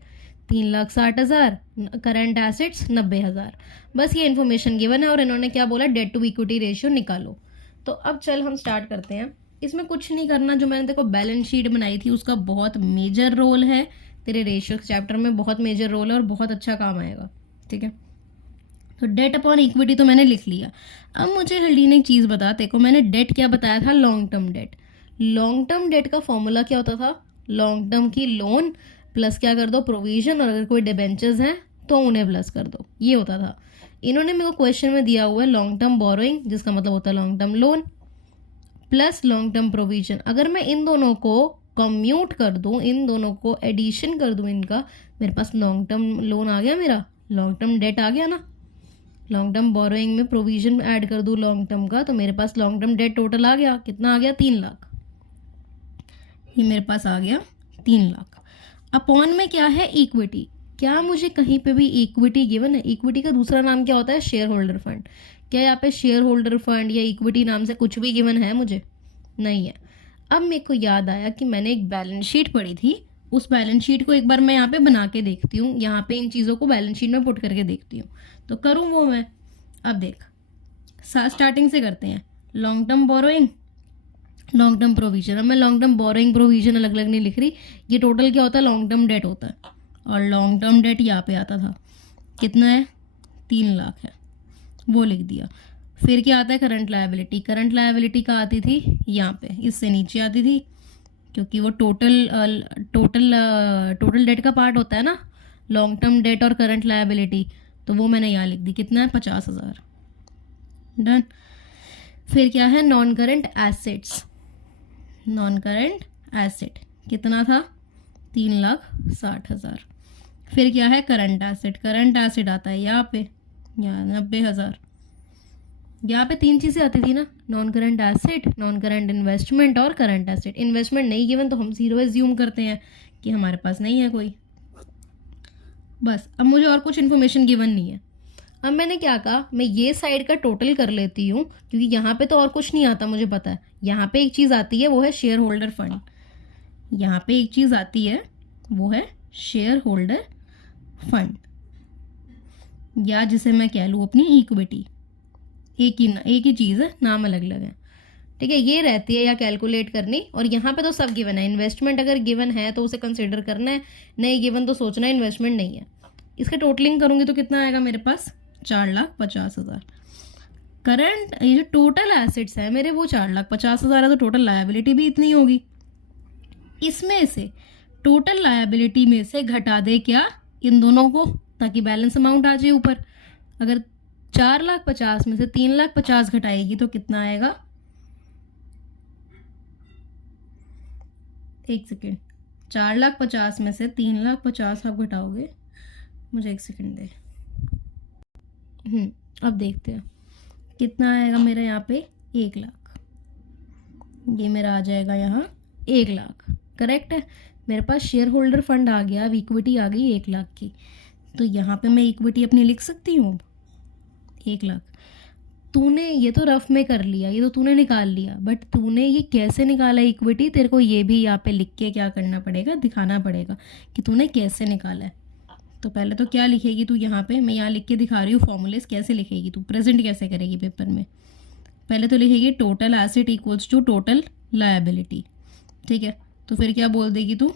3,60,000। Current assets 90,000। बस ये information given है और इन्होंने क्या बोला, डेट टू इक्विटी रेशियो निकालो। तो अब चल हम स्टार्ट करते हैं। इसमें कुछ नहीं करना, जो मैंने देखो बैलेंस शीट बनाई थी उसका बहुत मेजर रोल है, तेरे रेशियो चैप्टर में बहुत मेजर रोल है और बहुत अच्छा काम आएगा। ठीक है, तो डेट अपॉन इक्विटी तो मैंने लिख लिया। अब मुझे हल्दी ने एक चीज़ बता, देखो मैंने डेट क्या बताया था, long term date. Long term date का फॉर्मूला क्या होता था, लॉन्ग टर्म की लोन प्लस क्या कर दो प्रोविजन, और अगर कोई डिबेंचर्स हैं तो उन्हें प्लस कर दो, ये होता था। इन्होंने मेरे को क्वेश्चन में दिया हुआ है लॉन्ग टर्म बोरोइंग, जिसका मतलब होता है long term loan plus long term provision. अगर मैं इन दोनों को कम्यूट कर दूं, इन दोनों को एडिशन कर दूं इनका, मेरे पास लॉन्ग टर्म लोन आ गया, मेरा लॉन्ग टर्म डेट आ गया ना। लॉन्ग टर्म बोरोइंग में प्रोविजन ऐड कर दूं लॉन्ग टर्म का, तो मेरे पास लॉन्ग टर्म डेट टोटल आ गया, कितना आ गया, 3 लाख। ये मेरे पास आ गया 3 लाख। अपॉन में क्या है, इक्विटी। क्या मुझे कहीं पे भी इक्विटी गिवन है? इक्विटी का दूसरा नाम क्या होता है, शेयर होल्डर फंड। क्या यहाँ पे शेयर होल्डर फंड या इक्विटी नाम से कुछ भी गिवन है मुझे? नहीं है। अब मेरे को याद आया कि मैंने एक बैलेंस शीट पढ़ी थी, उस बैलेंस शीट को एक बार मैं यहाँ पे बना के देखती हूँ, यहाँ पे इन चीज़ों को बैलेंस शीट में पुट करके देखती हूँ। तो करूँ वो मैं। अब देख, स्टार्टिंग से करते हैं। Long term borrowing, long term provision. अब मैं लॉन्ग टर्म बोरोइंग प्रोविजन अलग अलग नहीं लिख रही, ये टोटल क्या होता है, लॉन्ग टर्म डेट होता है। और लॉन्ग टर्म डेट यहाँ पे आता था, कितना है, 3 लाख है, वो लिख दिया। फिर क्या आता है, करंट लायबिलिटी। करंट लायबिलिटी का आती थी यहाँ पे, इससे नीचे आती थी, क्योंकि वो टोटल डेट का पार्ट होता है ना, लॉन्ग टर्म डेट और करंट लायबिलिटी। तो वो मैंने यहाँ लिख दी, कितना है, 50,000। डन। फिर क्या है, non current assets. Non current asset कितना था, 3,60,000। फिर क्या है करंट एसेट, करंट एसेट आता है यहाँ पे, यहाँ 90,000। यहाँ पे 3 चीज़ें आती थी ना, non current asset, non current investment और करंट एसेट। इन्वेस्टमेंट नहीं गिवन तो हम 0 एज्यूम करते हैं कि हमारे पास नहीं है कोई, बस। अब मुझे और कुछ इन्फॉर्मेशन गिवन नहीं है। अब मैंने क्या कहा, मैं ये साइड का टोटल कर लेती हूँ, क्योंकि यहाँ पे तो और कुछ नहीं आता मुझे पता है। यहाँ पे एक चीज़ आती है, वो है शेयर होल्डर फंड। यहाँ पे एक चीज़ आती है, वो है शेयर होल्डर फंड, या जिसे मैं कह लूँ अपनी इक्विटी। एक ही चीज़ है, नाम अलग अलग है, ठीक है। ये रहती है या कैलकुलेट करनी, और यहाँ पे तो सब गिवन है। इन्वेस्टमेंट अगर गिवन है तो उसे कंसिडर करना है, नहीं गिवन तो सोचना है इन्वेस्टमेंट नहीं है। इसका टोटलिंग करूँगी तो कितना आएगा मेरे पास, 4,50,000। करंट ये जो टोटल एसेट्स है मेरे, वो 4,50,000 है, तो टोटल लायबिलिटी भी इतनी होगी। इसमें से टोटल लायबिलिटी में से घटा दे क्या, इन दोनों को, ताकि बैलेंस अमाउंट आ जाए ऊपर। अगर 4,50,000 में से 3,50,000 घटाएगी तो कितना आएगा, एक सेकेंड, 4,50,000 में से 3,50,000 आप घटाओगे, मुझे एक सेकेंड दे। अब देखते हैं कितना आएगा मेरा यहाँ पे, 1,00,000। ये मेरा आ जाएगा यहाँ 1,00,000, करेक्ट है। मेरे पास शेयर होल्डर फंड आ गया, अब इक्विटी आ गई 1,00,000 की, तो यहाँ पे मैं इक्विटी अपनी लिख सकती हूँ 1,00,000। तूने ये तो रफ में कर लिया, ये तो तूने निकाल लिया, बट तूने ये कैसे निकाला इक्विटी, तेरे को ये भी यहाँ पे लिख के क्या करना पड़ेगा, दिखाना पड़ेगा कि तूने कैसे निकाला है। तो पहले तो क्या लिखेगी तू यहाँ पे, मैं यहाँ लिख के दिखा रही हूँ फॉर्मूलेस, कैसे लिखेगी तू, प्रेजेंट कैसे करेगी पेपर में। पहले तो लिखेगी total asset equals to total liability, ठीक है। तो फिर क्या बोल देगी तू,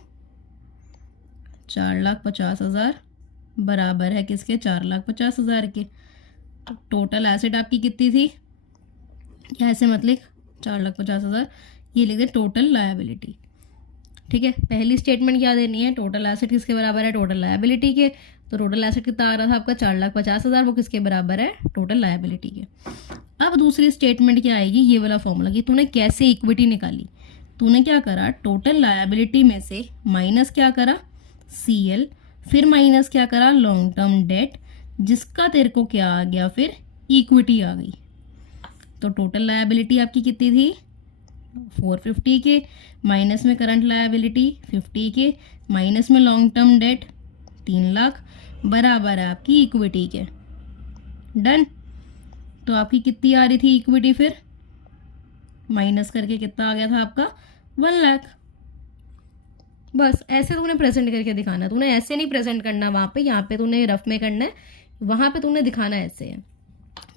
4,50,000 बराबर है किसके, 4,50,000 के। टोटल एसेट आपकी कितनी थी, या ऐसे मत लिख 4,50,000, ये लिख दे टोटल लायबिलिटी, ठीक है। पहली स्टेटमेंट क्या देनी है, टोटल एसेट किसके बराबर है, टोटल लायबिलिटी के। तो टोटल एसेट कितना आ रहा था आपका, 4,50,000, वो किसके बराबर है, टोटल लायबिलिटी के। अब दूसरी स्टेटमेंट क्या आएगी, ये वाला फॉर्मूला, कि तूने कैसे इक्विटी निकाली। तूने क्या करा, टोटल लायबिलिटी में से माइनस क्या करा, CL, फिर माइनस क्या करा, लॉन्ग टर्म डेट, जिसका तेरे को क्या आ गया, फिर इक्विटी आ गई। तो टोटल लायबिलिटी आपकी कितनी थी, 450 के, माइनस में करंट लायबिलिटी 50 के, माइनस में लॉन्ग टर्म डेट 3,00,000, बराबर है आपकी इक्विटी के। डन। तो आपकी कितनी आ रही थी इक्विटी, फिर माइनस करके कितना आ गया था आपका, 1,00,000। बस ऐसे तूने प्रेजेंट करके दिखाना, तूने ऐसे नहीं प्रेजेंट करना वहाँ पे, यहाँ पे तूने रफ में करना है, वहाँ पे तूने दिखाना ऐसे है।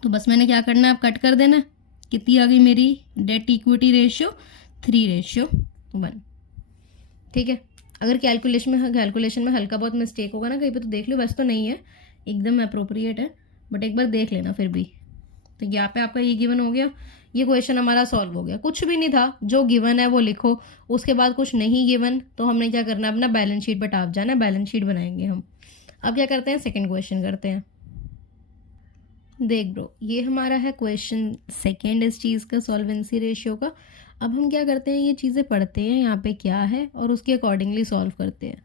तो बस मैंने क्या करना है, आप कट कर देना। कितनी आ गई मेरी डेट इक्विटी रेशियो, 3:1, ठीक है। अगर कैलकुलेशन में हल्का बहुत मिस्टेक होगा ना कहीं पे तो देख लो, वैसे तो नहीं है, एकदम अप्रोप्रिएट है, बट एक बार देख लेना फिर भी। तो यहाँ पे आपका ये गिवन हो गया, ये क्वेश्चन हमारा सॉल्व हो गया। कुछ भी नहीं था, जो गिवन है वो लिखो, उसके बाद कुछ नहीं गिवन तो हमने क्या करना है, अपना बैलेंस शीट पर टाप जाना है, बैलेंस शीट बनाएंगे हम। अब क्या करते हैं, सेकंड क्वेश्चन करते हैं। देख ब्रो, ये हमारा है क्वेश्चन सेकंड इस चीज़ का, सॉल्वेंसी रेशियो का। अब हम क्या करते हैं, ये चीज़ें पढ़ते हैं यहाँ पे क्या है और उसके अकॉर्डिंगली सॉल्व करते हैं।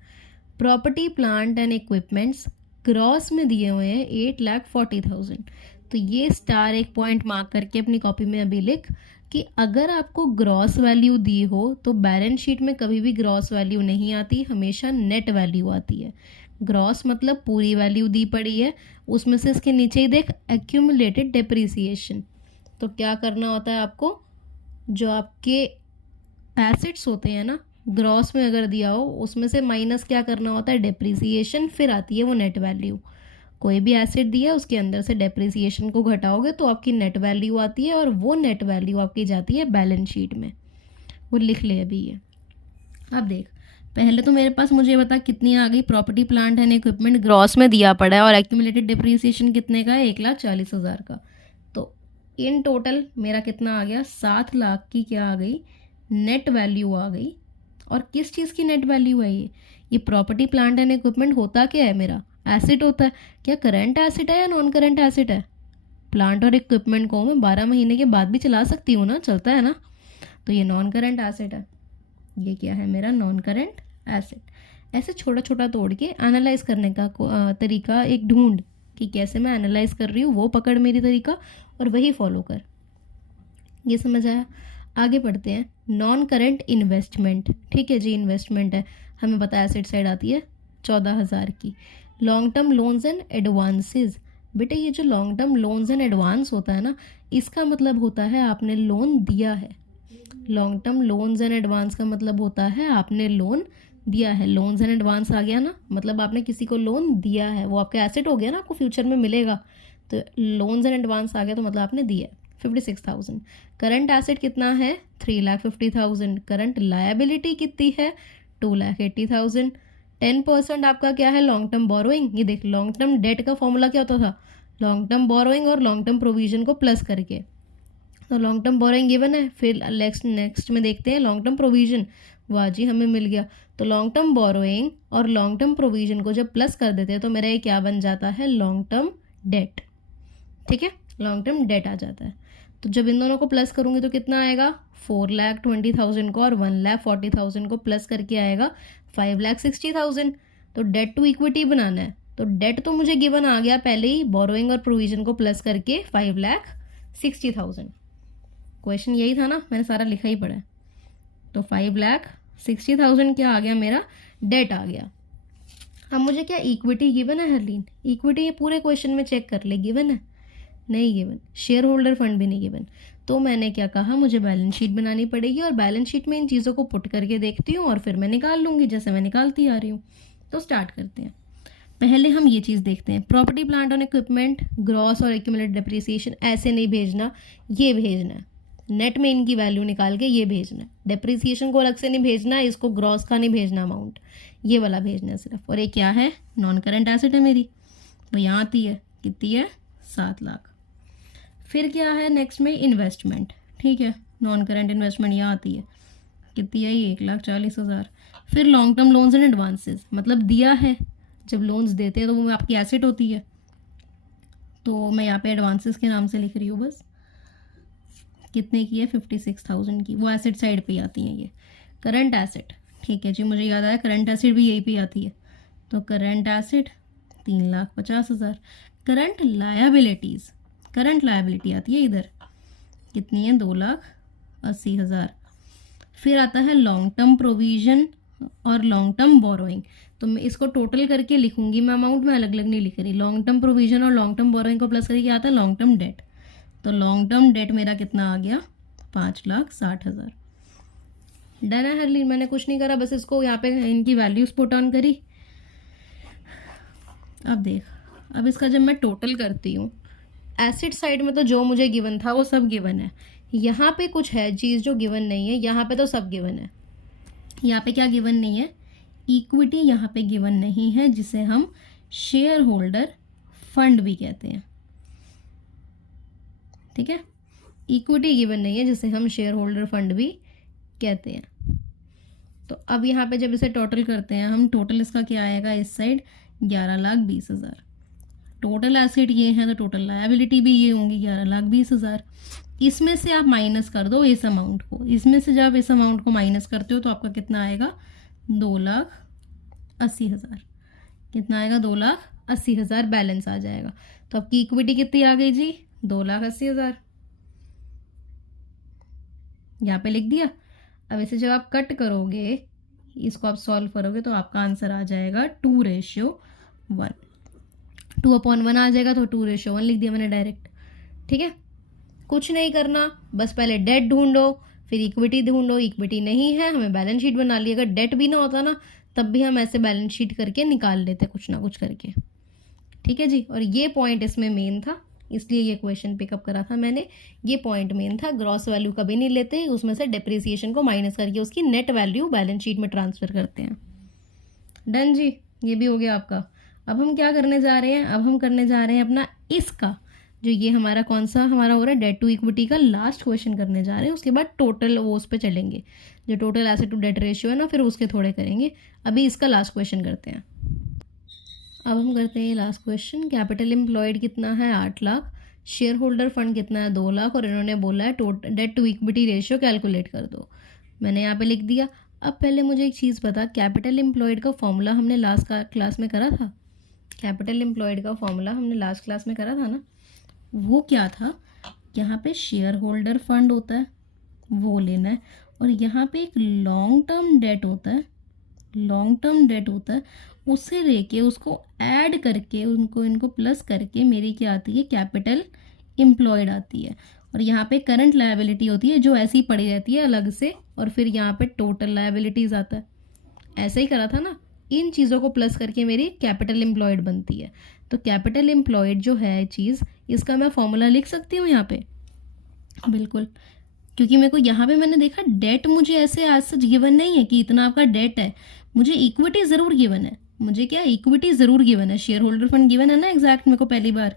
Property plant and equipments gross में दिए हुए हैं 8,40,000। तो ये स्टार एक पॉइंट मार्क करके अपनी कॉपी में अभी लिख कि अगर आपको ग्रॉस वैल्यू दी हो तो बैलेंस शीट में कभी भी ग्रॉस वैल्यू नहीं आती, हमेशा नेट वैल्यू आती है। ग्रॉस मतलब पूरी वैल्यू दी पड़ी है, उसमें से इसके नीचे ही देख एक्यूमुलेटेड डेप्रिसिएशन। तो क्या करना होता है आपको, जो आपके एसेट्स होते हैं ना, ग्रॉस में अगर दिया हो उसमें से माइनस क्या करना होता है, डेप्रिसिएशन, फिर आती है वो नेट वैल्यू। कोई भी एसेट दिया है उसके अंदर से डेप्रिसिएशन को घटाओगे तो आपकी नेट वैल्यू आती है, और वो नेट वैल्यू आपकी जाती है बैलेंस शीट में। वो लिख ले अभी ये। अब देख, पहले तो मेरे पास मुझे बता कितनी आ गई, property plant and equipment gross में दिया पड़ा है और एक्यूमुलेटेड डेप्रिसिएशन कितने का है, 1,40,000 का। तो इन टोटल मेरा कितना आ गया, 7,00,000 की क्या आ गई, नेट वैल्यू आ गई। और किस चीज़ की नेट वैल्यू है ये प्रॉपर्टी प्लांट एंड इक्विपमेंट होता क्या है, मेरा एसिड होता है। क्या करंट एसिड है या नॉन करंट एसिड है, प्लांट और इक्विपमेंट को मैं 12 महीने के बाद भी चला सकती हूँ ना, चलता है ना। तो ये नॉन करंट एसिड है, ये क्या है मेरा नॉन करंट एसिड। ऐसे छोटा छोटा तोड़ के एनालाइज करने का तरीका एक ढूंढ कि कैसे मैं एनालाइज कर रही हूँ, वो पकड़ मेरी तरीका और वही फॉलो कर। ये समझ आया? आगे बढ़ते हैं। नॉन करंट इन्वेस्टमेंट, ठीक है जी, इन्वेस्टमेंट है, हमें पता है एसेट साइड आती है 14,000 की। Long term loans and advances, बेटा ये जो long term loans and advance होता है ना, इसका मतलब होता है आपने लोन दिया है। Long term loans and advance का मतलब होता है आपने लोन दिया है। लोन्स एंड एडवांस आ गया ना, मतलब आपने किसी को लोन दिया है, वो आपका एसेट हो गया ना, आपको फ्यूचर में मिलेगा। तो लोन्स एंड एडवांस आ गया तो मतलब आपने दिया है 56,000। करंट एसेट कितना है? 3,50,000। करंट लायबिलिटी कितनी है? 2,80,000। 10% आपका क्या है? Long term borrowing. ये देख, लॉन्ग टर्म डेट का फॉर्मूला क्या होता था? लॉन्ग टर्म बोरोइंग और लॉन्ग टर्म प्रोविजन को प्लस करके। तो लॉन्ग टर्म बोरोइंग गिवन है, फिर नेक्स्ट में देखते हैं लॉन्ग टर्म प्रोविजन। वाह जी, हमें मिल गया। तो लॉन्ग टर्म बोरोइंग और लॉन्ग टर्म प्रोविजन को जब प्लस कर देते हैं तो मेरा ये क्या बन जाता है? Long term date. ठीक है, लॉन्ग टर्म डेट आ जाता है। तो जब इन दोनों को प्लस करूंगी तो कितना आएगा? 4,20,000 को और 1,40,000 को प्लस करके आएगा 5,60,000। तो डेट टू इक्विटी बनाना है, तो डेट तो मुझे गिवन आ गया पहले ही, बोरोइंग और प्रोविजन को प्लस करके 5,60,000। क्वेश्चन यही था ना, मैंने सारा लिखा ही पड़ा है। तो 5,60,000 क्या आ गया? मेरा डेट आ गया। अब मुझे क्या इक्विटी गिवन है हरलीन? इक्विटी ये पूरे क्वेश्चन में चेक कर ले, गिवन है? नहीं गिवन। शेयर होल्डर फंड भी नहीं गिवन। तो मैंने क्या कहा, मुझे बैलेंस शीट बनानी पड़ेगी और बैलेंस शीट में इन चीज़ों को पुट करके देखती हूँ और फिर मैं निकाल लूँगी जैसे मैं निकालती आ रही हूँ। तो स्टार्ट करते हैं। पहले हम ये चीज़ देखते हैं, प्रॉपर्टी प्लांट और इक्विपमेंट ग्रॉस और एक्यूमुलेटेड डेप्रिसिएशन ऐसे नहीं भेजना, ये भेजना है। नेट में इनकी वैल्यू निकाल के ये भेजना है। डेप्रिसिएशन को अलग से नहीं भेजना, इसको ग्रॉस का नहीं भेजना अमाउंट, ये वाला भेजना है सिर्फ। और ये क्या है? नॉन करंट एसेट है मेरी, तो यहाँ आती है, कितनी है? 7 लाख। फिर क्या है नेक्स्ट में? इन्वेस्टमेंट, ठीक है, नॉन करंट इन्वेस्टमेंट यहाँ आती है, कितनी है? 1,40,000। फिर long term loans and advances, मतलब दिया है, जब लोन्स देते हैं तो वो आपकी एसेट होती है, तो मैं यहाँ पे एडवांसेस के नाम से लिख रही हूँ बस। कितने की है? 56,000 की, वो एसेट साइड पे आती हैं ये। करंट एसेट, ठीक है जी, मुझे याद आया करंट एसेट भी यही पे आती है, तो current asset 3,50,000। Current liabilities, current liability आती है इधर, कितनी है? 2,80,000। फिर आता है लॉन्ग टर्म प्रोविजन और लॉन्ग टर्म बोरोइंग, तो मैं इसको टोटल करके लिखूंगी, मैं अमाउंट में अलग अलग नहीं लिख रही। लॉन्ग टर्म प्रोविजन और लॉन्ग टर्म बोरोइंग को प्लस करके आता है लॉन्ग टर्म डेट। तो लॉन्ग टर्म डेट मेरा कितना आ गया? 5,60,000। डन है हरलीन, मैंने कुछ नहीं करा, बस इसको यहाँ पे इनकी वैल्यूज पुट ऑन करी। अब देख, अब इसका जब मैं टोटल करती हूँ, एसिड साइड में तो जो मुझे गिवन था वो सब गिवन है, यहाँ पे कुछ है चीज़ जो गिवन नहीं है, यहाँ पे तो सब गिवन है। यहाँ पे क्या गिवन नहीं है? इक्विटी यहाँ पे गिवन नहीं है, जिसे हम शेयर होल्डर फंड भी कहते हैं, ठीक है। इक्विटी गिवन नहीं है जिसे हम शेयर होल्डर फंड भी कहते हैं। तो अब यहाँ पे जब इसे टोटल करते हैं हम, टोटल इसका क्या आएगा इस साइड? 11,20,000। टोटल एसेट ये है तो टोटल लायबिलिटी भी ये होंगी 11,20,000। इसमें से आप माइनस कर दो इस अमाउंट को, इसमें से जब इस अमाउंट को माइनस करते हो तो आपका कितना आएगा? 2,80,000। कितना आएगा? 2,80,000 बैलेंस आ जाएगा। तो आपकी इक्विटी कितनी आ गई जी? 2,80,000। यहाँ पे लिख दिया। अब इसे जब आप कट करोगे, इसको आप सॉल्व करोगे तो आपका आंसर आ जाएगा 2:1। 2/1 आ जाएगा, तो 2:1 लिख दिया मैंने डायरेक्ट, ठीक है। कुछ नहीं करना, बस पहले डेट ढूंढो, फिर इक्विटी ढूंढो। इक्विटी नहीं है, हमें बैलेंस शीट बना ली। अगर डेट भी ना होता ना तब भी हम ऐसे बैलेंस शीट करके निकाल लेते, कुछ ना कुछ करके, ठीक है जी। और ये पॉइंट इसमें मेन था, इसलिए ये क्वेश्चन पिकअप करा था मैंने। ये पॉइंट मेन था, ग्रॉस वैल्यू कभी नहीं लेते, उसमें से डेप्रिसिएशन को माइनस करके उसकी नेट वैल्यू बैलेंस शीट में ट्रांसफर करते हैं। डन जी, ये भी हो गया आपका। अब हम क्या करने जा रहे हैं? अब हम करने जा रहे हैं अपना इसका, जो ये हमारा कौन सा हमारा हो रहा है, डेट टू इक्विटी का लास्ट क्वेश्चन करने जा रहे हैं। उसके बाद टोटल वो उस पर चलेंगे, जो total asset to debt ratio है ना, फिर उसके थोड़े करेंगे। अभी इसका लास्ट क्वेश्चन करते हैं। अब हम करते हैं लास्ट क्वेश्चन। कैपिटल एम्प्लॉयड कितना है? 8 लाख। शेयर होल्डर फंड कितना है? 2 लाख। और इन्होंने बोला है debt to equity ratio calculate कर दो। मैंने यहाँ पे लिख दिया। अब पहले मुझे एक चीज़ बता, कैपिटल एम्प्लॉयड का फॉर्मूला हमने लास्ट क्लास में करा था। कैपिटल एम्प्लॉयड का फॉर्मूला हमने लास्ट क्लास में करा था ना। वो क्या था, यहाँ पे शेयर होल्डर फंड होता है, वो लेना है, और यहाँ पे एक लॉन्ग टर्म डेट होता है, लॉन्ग टर्म डेट होता है, उसे लेके उसको ऐड करके उनको इनको प्लस करके मेरी क्या आती है, कैपिटल एम्प्लॉयड आती है। और यहाँ पे करंट लायबिलिटी होती है जो ऐसी ही पड़ी रहती है अलग से, और फिर यहाँ पे टोटल लायबिलिटीज़ आता है। ऐसे ही करा था ना। इन चीज़ों को प्लस करके मेरी कैपिटल एम्प्लॉयड बनती है। तो कैपिटल एम्प्लॉयड जो है चीज़, इसका मैं फॉर्मूला लिख सकती हूँ यहाँ पे, बिल्कुल, क्योंकि मेरे को यहाँ पे मैंने देखा डेट मुझे ऐसे आज सच गिवन नहीं है कि इतना आपका डेट है, मुझे इक्विटी ज़रूर गिवन है। मुझे क्या, इक्विटी ज़रूर गिवन है, शेयर होल्डर फंड गिवन है ना एग्जैक्ट मेरे को पहली बार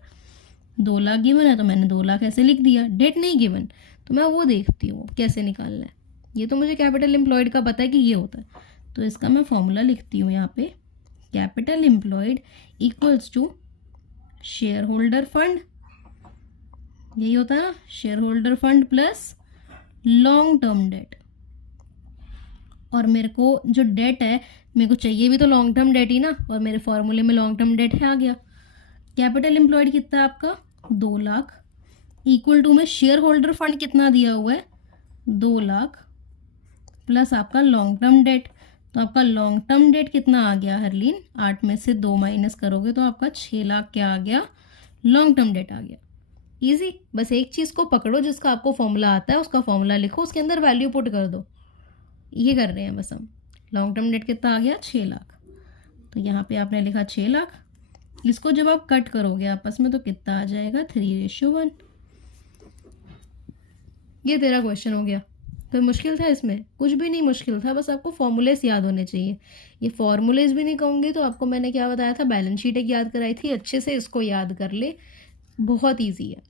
2 लाख गिवन है, तो मैंने 2 लाख ऐसे लिख दिया, डेट नहीं गिवन, तो मैं वो देखती हूँ कैसे निकालना है। ये तो मुझे कैपिटल एम्प्लॉयड का पता है कि ये होता है, तो इसका मैं फॉर्मूला लिखती हूँ यहाँ पे, capital employed equals to share holder fund, यही होता है ना, share holder fund plus long term debt. और मेरे को जो डेट है, मेरे को चाहिए भी तो लॉन्ग टर्म डेट ही ना, और मेरे फॉर्मूले में लॉन्ग टर्म डेट है, आ गया। कैपिटल एम्प्लॉयड कितना है आपका, 2 लाख, इक्वल टू में शेयर होल्डर फंड कितना दिया हुआ है, 2 लाख, प्लस आपका लॉन्ग टर्म डेट। तो आपका लॉन्ग टर्म डेट कितना आ गया हरलीन, 8 में से 2 माइनस करोगे तो आपका 6 लाख क्या आ गया, लॉन्ग टर्म डेट आ गया। ईजी, बस एक चीज़ को पकड़ो जिसका आपको फॉर्मूला आता है, उसका फॉर्मूला लिखो, उसके अंदर वैल्यू पुट कर दो। ये कर रहे हैं बस हम। लॉन्ग टर्म डेट कितना आ गया, 6 लाख, तो यहाँ पे आपने लिखा 6 लाख। इसको जब आप कट करोगे आपस में तो कितना आ जाएगा, 3:1। ये तेरा क्वेश्चन हो गया। कोई मुश्किल था इसमें, कुछ भी नहीं मुश्किल था, बस आपको फॉर्मूलेस याद होने चाहिए। ये फॉर्मूलेस भी नहीं कहूँगी तो आपको मैंने क्या बताया था, बैलेंस शीट एक याद कराई थी, अच्छे से इसको याद कर ले, बहुत ईजी है,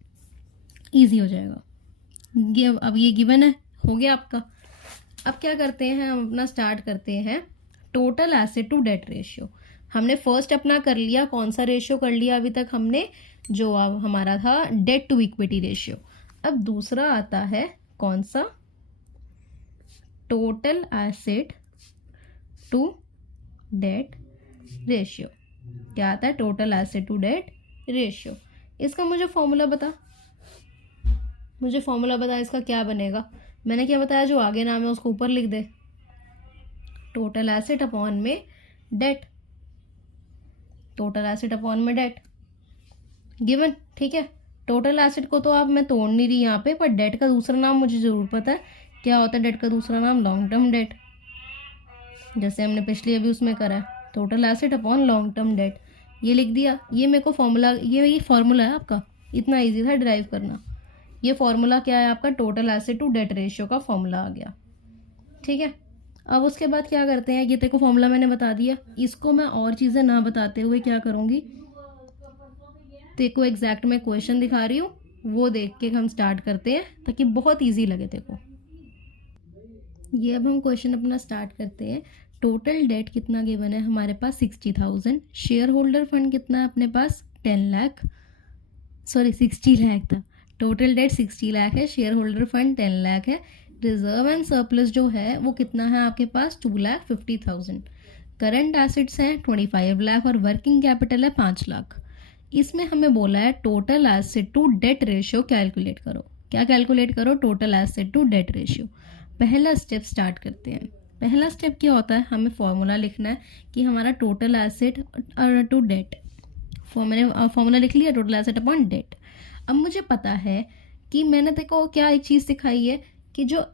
ईजी हो जाएगा। अब ये गिवन है, हो गया आपका। अब क्या करते हैं हम, अपना स्टार्ट करते हैं total asset to debt ratio. हमने फर्स्ट अपना कर लिया, कौन सा रेशियो कर लिया अभी तक हमने, जो अब हमारा था डेट टू इक्विटी रेशियो। अब दूसरा आता है कौन सा, total asset to debt ratio. क्या आता है, total asset to debt ratio. इसका मुझे फॉर्मूला बता, मुझे फॉर्मूला बता, इसका क्या बनेगा। मैंने क्या बताया, जो आगे नाम है उसको ऊपर लिख दे, टोटल एसेट अपॉन में डेट, टोटल एसेट अपॉन में डेट गिवन, ठीक है। टोटल एसेट को तो आप मैं तोड़ नहीं रही यहाँ पे, पर डेट का दूसरा नाम मुझे ज़रूर पता है, क्या होता है डेट का दूसरा नाम, लॉन्ग टर्म डेट, जैसे हमने पिछले अभी उसमें करा है, total asset upon long term date, ये लिख दिया। ये मेरे को फॉर्मूला, ये फॉर्मूला है आपका, इतना ईजी था ड्राइव करना। ये फॉर्मूला क्या है आपका, total asset to debt ratio का फॉर्मूला आ गया, ठीक है। अब उसके बाद क्या करते हैं, ये तेरे को फॉर्मूला मैंने बता दिया, इसको मैं और चीज़ें ना बताते हुए क्या करूँगी, तेरे को एग्जैक्ट मैं क्वेश्चन दिखा रही हूँ, वो देख के हम स्टार्ट करते हैं ताकि बहुत ईजी लगे तेरे को। ये अब हम क्वेश्चन अपना स्टार्ट करते हैं। टोटल डेट कितना गिवन है हमारे पास, 60,000। शेयर होल्डर फंड कितना है अपने पास, 10 लाख, सॉरी 60 लाख था। टोटल डेट 60 लाख है, शेयर होल्डर फंड 10 लाख है। रिजर्व एंड सरप्लस जो है वो कितना है आपके पास, 2,50,000। करंट एसिड्स हैं 25 लाख और वर्किंग कैपिटल है 5 लाख। इसमें हमें बोला है total asset to debt ratio calculate करो। क्या कैलकुलेट करो, total asset to debt ratio. पहला स्टेप स्टार्ट करते हैं। पहला स्टेप क्या होता है, हमें फॉर्मूला लिखना है कि हमारा टोटल एसेट टू डेट, मैंने फॉर्मूला लिख लिया, टोटल एसेट अपॉन डेट। अब मुझे पता है कि मैंने देखो क्या एक चीज़ सिखाई है कि जो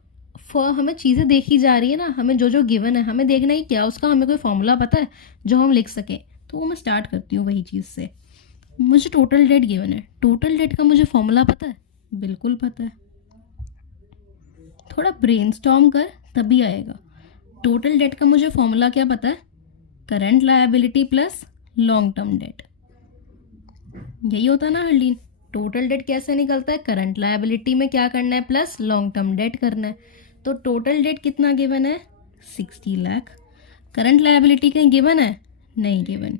हमें चीज़ें देखी जा रही है ना, हमें जो जो गिवन है हमें देखना ही क्या, उसका हमें कोई फॉर्मूला पता है जो हम लिख सकें, तो वो मैं स्टार्ट करती हूँ वही चीज़ से। मुझे टोटल डेट गिवन है, टोटल डेट का मुझे फॉर्मूला पता है, बिल्कुल पता है, थोड़ा ब्रेनस्टॉर्म कर तभी आएगा। टोटल डेट का मुझे फॉर्मूला क्या पता है, current liability plus long term date, यही होता है ना हरलीन। टोटल डेट कैसे निकलता है, करंट लायबिलिटी में क्या करना है प्लस लॉन्ग टर्म डेट करना है। तो टोटल डेट कितना गिवन है, 60 लाख। करंट लायबिलिटी कहीं गिवन है, नहीं given.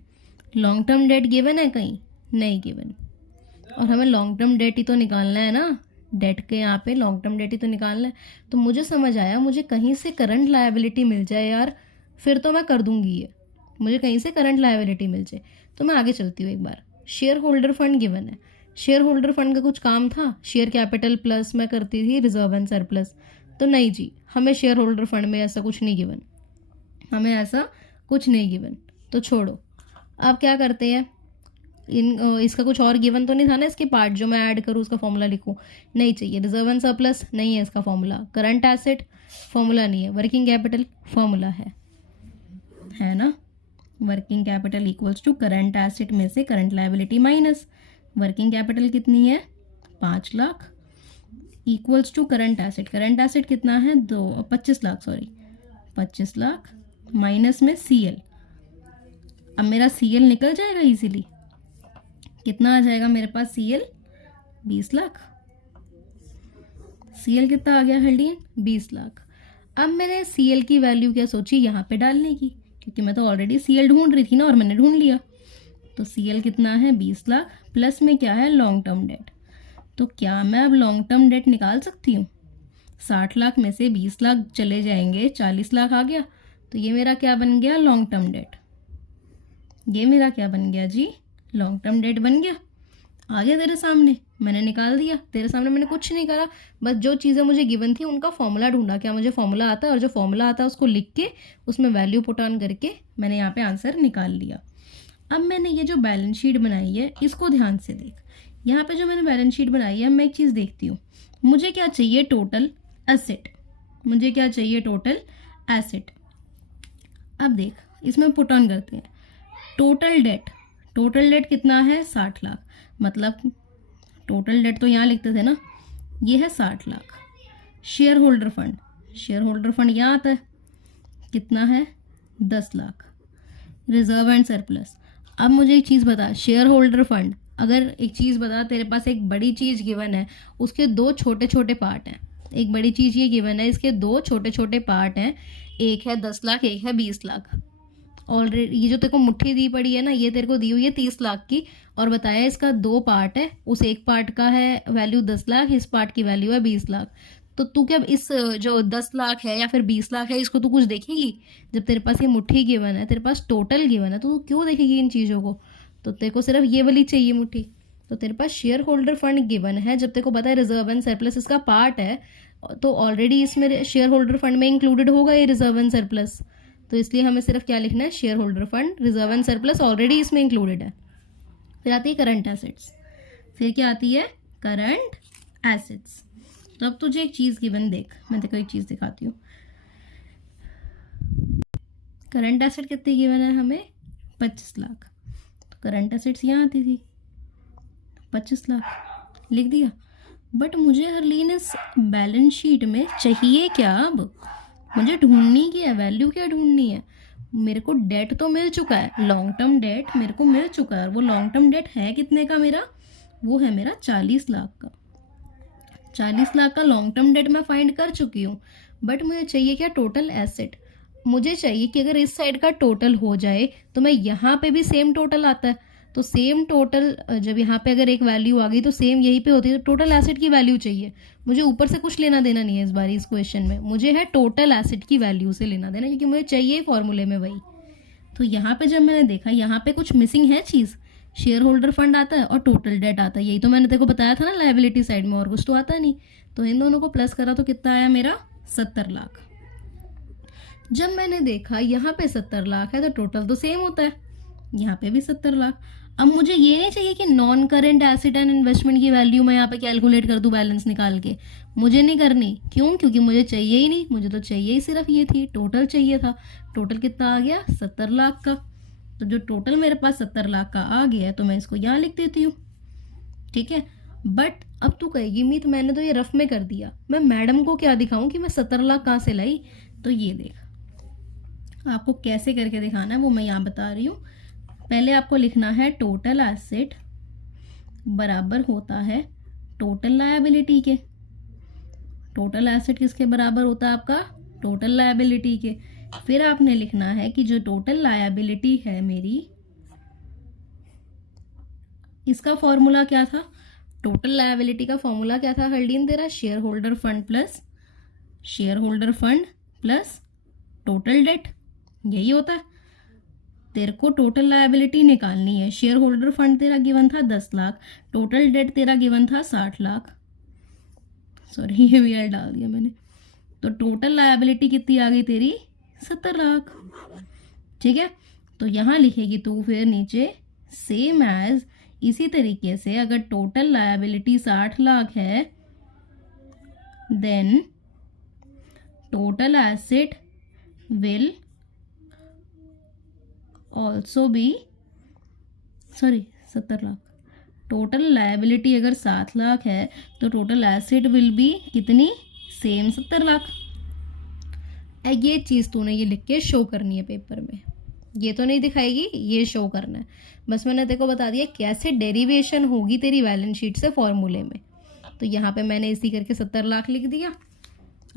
Long term date given है कहीं, नहीं गिवन। और हमें लॉन्ग टर्म डेट ही तो निकालना है ना, डेट के यहाँ पे लॉन्ग टर्म डेट ही तो निकालना है। तो मुझे समझ आया, मुझे कहीं से करंट लायबिलिटी मिल जाए यार, फिर तो मैं कर दूंगी ये। मुझे कहीं से करंट लायबिलिटी मिल जाए। तो मैं आगे चलती हूँ एक बार। शेयर होल्डर फंड गिवन है। शेयर होल्डर फंड का कुछ काम था, शेयर कैपिटल प्लस मैं करती थी रिजर्व एंड सरप्लस। तो नहीं जी, हमें शेयर होल्डर फंड में ऐसा कुछ नहीं गिवन, हमें ऐसा कुछ नहीं गिवन। तो छोड़ो। आप क्या करते हैं, इसका कुछ और गिवन तो नहीं था ना, इसके पार्ट जो मैं ऐड करूँ उसका फॉर्मूला लिखूँ, नहीं चाहिए। रिजर्व एंड सरप्लस नहीं है इसका फॉर्मूला। करंट एसेट फॉर्मूला नहीं है। वर्किंग कैपिटल फॉर्मूला है ना। Working capital equals to current asset में से current liability minus working capital कितनी है 5 lakh equals to current asset. Current asset कितना है 25 लाख, सॉरी 25 लाख माइनस में सीएल। अब मेरा सीएल निकल जाएगा इजीली। कितना आ जाएगा मेरे पास सीएल 20 लाख। सीएल कितना आ गया हल्डियन 20 लाख। अब मैंने सीएल की वैल्यू क्या सोची यहाँ पे डालने की, क्योंकि मैं तो ऑलरेडी सीएल ढूंढ रही थी ना और मैंने ढूंढ लिया। तो सीएल कितना है 20 लाख प्लस में क्या है लॉन्ग टर्म डेट। तो क्या मैं अब लॉन्ग टर्म डेट निकाल सकती हूँ। 60 लाख में से 20 लाख चले जाएंगे, 40 लाख आ गया। तो ये मेरा क्या बन गया लॉन्ग टर्म डेट। ये मेरा क्या बन गया जी लॉन्ग टर्म डेट बन गया। आ गया तेरे सामने, मैंने निकाल दिया तेरे सामने। मैंने कुछ नहीं करा, बस जो चीज़ें मुझे गिवन थी उनका फॉर्मूला ढूंढा। क्या मुझे फॉर्मूला आता है, और जो फॉर्मूला आता है उसको लिख के उसमें वैल्यू पुट ऑन करके मैंने यहाँ पे आंसर निकाल लिया। अब मैंने ये जो बैलेंस शीट बनाई है इसको ध्यान से देख। यहाँ पे जो मैंने बैलेंस शीट बनाई है, मैं एक चीज़ देखती हूँ, मुझे क्या चाहिए टोटल एसेट। मुझे क्या चाहिए टोटल एसेट। अब देख इसमें पुट ऑन करते हैं टोटल डेट। टोटल डेट कितना है 60 लाख, मतलब टोटल डेट तो यहाँ लिखते थे ना, ये है 60 lakh. Share holder fund, share holder fund यहाँ आता है, कितना है 10 लाख। Reserve and surplus. अब मुझे एक चीज़ बता, शेयर होल्डर फंड, अगर एक चीज़ बता, तेरे पास एक बड़ी चीज़ गिवन है, उसके 2 छोटे छोटे पार्ट हैं। एक बड़ी चीज़ ये गिवन है, इसके 2 छोटे छोटे पार्ट हैं, एक है 10 लाख एक है 20 लाख। ऑलरेडी ये जो तेरे को मुट्ठी दी पड़ी है ना, ये तेरे को दी हुई है 30 लाख की, और बताया इसका 2 पार्ट है, उस एक पार्ट का है वैल्यू 10 लाख, इस पार्ट की वैल्यू है 20 लाख। तो तू क्या इस जो 10 लाख है या फिर 20 लाख है इसको तू कुछ देखेगी। जब तेरे पास ये मुट्ठी गिवन है, तेरे पास टोटल गिवन है, तो तू क्यों देखेगी इन चीज़ों को। तो तेरे को सिर्फ ये वाली चाहिए मुट्ठी। तो तेरे पास शेयर होल्डर फंड गिवन है, जब तेरे को पता है रिजर्व एंड सरप्लस इसका पार्ट है, तो ऑलरेडी इसमें शेयर होल्डर फंड में इंक्लूडेड होगा ये रिजर्व एंड सरप्लस। तो इसलिए हमें सिर्फ क्या लिखना है share holder fund, reserve and surplus already इसमें इंक्लूडेड है। फिर आती है करंट एसेट्स। फिर क्या आती है करंट एसेट्स। तो अब तुझे एक चीज़ गिवन देख, मैं तेरे को एक चीज़ दिखाती हूँ। करंट एसेट कितनी गिवन है हमें 25 लाख। तो करंट एसेट्स यहाँ आती थी 25 लाख, लिख दिया। बट मुझे हरलीन इस बैलेंस शीट में चाहिए क्या, अब मुझे ढूंढनी क्या है, वैल्यू क्या ढूंढनी है। मेरे को डेट तो मिल चुका है, लॉन्ग टर्म डेट मेरे को मिल चुका है। और वो लॉन्ग टर्म डेट है कितने का मेरा, वो है मेरा 40 लाख का। 40 लाख का लॉन्ग टर्म डेट मैं फाइंड कर चुकी हूँ। बट मुझे चाहिए क्या टोटल एसेट। मुझे चाहिए कि अगर इस साइड का टोटल हो जाए तो मैं यहाँ पे भी सेम टोटल आता है। तो सेम टोटल जब यहाँ पे अगर एक वैल्यू आ गई तो सेम यहीं पे होती है। तो टोटल एसेट की वैल्यू चाहिए मुझे, ऊपर से कुछ लेना देना नहीं है इस बार इस क्वेश्चन में। मुझे है टोटल एसेट की वैल्यू से लेना देना, क्योंकि मुझे चाहिए फॉर्मूले में वही। तो यहाँ पे जब मैंने देखा यहाँ पे कुछ मिसिंग है चीज़, शेयर होल्डर फंड आता है और टोटल डेट आता है। यही तो मैंने तेरे को बताया था ना लायबिलिटी साइड में, और कुछ तो आता नहीं। तो इन दोनों को प्लस करा तो कितना आया मेरा 70 लाख। जब मैंने देखा यहाँ पे 70 लाख है तो टोटल तो सेम होता है, यहाँ पे भी 70 लाख। अब मुझे ये नहीं चाहिए कि non current asset and investment की वैल्यू मैं यहाँ पे कैलकुलेट कर दूँ बैलेंस निकाल के, मुझे नहीं करनी। क्यों, क्योंकि मुझे चाहिए ही नहीं। मुझे तो चाहिए ही सिर्फ ये थी, टोटल चाहिए था। टोटल कितना आ गया 70 लाख का। तो जो टोटल मेरे पास 70 लाख का आ गया है तो मैं इसको यहाँ लिख देती हूँ, ठीक है। बट अब तू कहेगी मीत मैंने तो ये रफ में कर दिया, मैं मैडम को क्या दिखाऊं कि मैं 70 लाख कहाँ से लाई। तो ये देख, आपको कैसे करके दिखाना है वो मैं यहाँ बता रही हूँ। पहले आपको लिखना है टोटल एसेट बराबर होता है टोटल लायबिलिटी के। टोटल एसेट किसके बराबर होता है आपका, टोटल लायबिलिटी के। फिर आपने लिखना है कि जो टोटल लायबिलिटी है मेरी, इसका फॉर्मूला क्या था, टोटल लायबिलिटी का फॉर्मूला क्या था हल्डीन तेरा? Share holder fund plus total date, यही होता है। तेरे को टोटल लायबिलिटी निकालनी है। शेयर होल्डर फंड तेरा गिवन था 10 लाख, टोटल डेट तेरा गिवन था 60 लाख, सॉरी ये भी डाल दिया मैंने। तो टोटल लायबिलिटी कितनी आ गई तेरी? 70 लाख। ठीक है, तो यहाँ लिखेगी तू फिर नीचे सेम एज, इसी तरीके से अगर टोटल लायबिलिटी 60 लाख है then total asset will also be 70 lakh. Total liability अगर 7 लाख है तो टोटल एसेट विल बी कितनी? सेम 70 लाख। ये चीज़ तूने ये लिख के शो करनी है पेपर में, ये तो नहीं दिखाएगी, ये शो करना है। बस मैंने तेरे को बता दिया कैसे डेरिवेशन होगी तेरी बैलेंस शीट से फॉर्मूले में। तो यहाँ पे मैंने इसी करके 70 लाख लिख दिया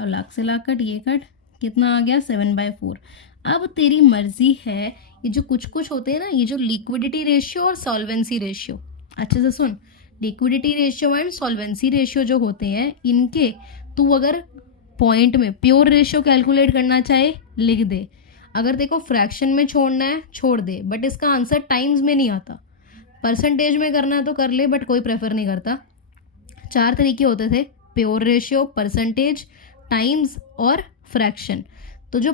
और लाख से लाख कट, ये कट, कितना आ गया? 7/4। अब तेरी मर्जी है, ये जो कुछ कुछ होते हैं ना, ये जो लिक्विडिटी रेशियो और सॉल्वेंसी रेशियो, अच्छे से सुन, liquidity ratio and solvency ratio जो होते हैं इनके तू अगर पॉइंट में प्योर रेशियो कैलकुलेट करना चाहे लिख दे, अगर तेरे को फ्रैक्शन में छोड़ना है छोड़ दे, बट इसका आंसर टाइम्स में नहीं आता। परसेंटेज में करना है तो कर ले, बट कोई प्रेफर नहीं करता। 4 तरीके होते थे, प्योर रेशियो, परसेंटेज, टाइम्स और फ्रैक्शन। तो जो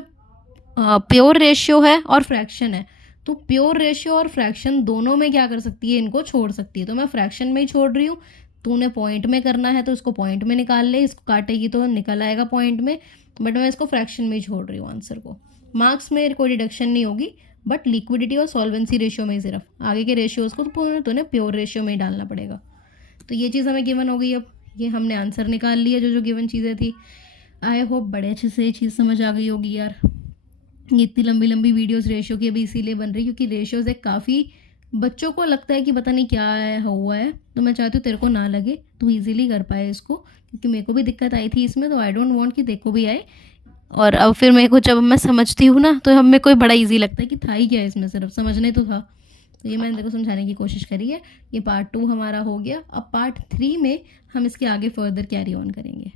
प्योर रेशियो है और फ्रैक्शन है, तो प्योर रेशियो और फ्रैक्शन दोनों में क्या कर सकती है? इनको छोड़ सकती है। तो मैं फ्रैक्शन में ही छोड़ रही हूँ, तूने पॉइंट में करना है तो इसको पॉइंट में निकाल ले, इसको काटेगी तो निकल आएगा पॉइंट में, बट मैं इसको फ्रैक्शन में ही छोड़ रही हूँ आंसर को। मार्क्स में कोई डिडक्शन नहीं होगी, बट लिक्विडिटी और सॉल्वेंसी रेशियो में ही सिर्फ, आगे के रेशियोज़ को तो तूने प्योर रेशियो में ही डालना पड़ेगा। तो ये चीज़ हमें गिवन हो गई। अब ये हमने आंसर निकाल लिया जो जो गिवन चीज़ें थी। आई होप बड़े अच्छे से ये चीज़ समझ आ गई होगी यार। ये इतनी लंबी लंबी वीडियोस रेशियो की अभी इसीलिए बन रही क्योंकि रेशियोज एक काफ़ी बच्चों को लगता है कि पता नहीं क्या है हुआ है, तो मैं चाहती हूँ तेरे को ना लगे, तू इजीली कर पाए इसको, क्योंकि मेरे को भी दिक्कत आई थी इसमें, तो आई डोंट वांट कि तेरे को भी आए। और अब फिर मेरे को जब मैं समझती हूँ ना तो हमें कोई बड़ा ईजी लगता है कि था ही क्या इसमें, सिर्फ समझने तो था। तो ये मैंने तेरे को समझाने की कोशिश करी है। ये पार्ट 2 हमारा हो गया। अब पार्ट 3 में हम इसके आगे फर्दर कैरी ऑन करेंगे।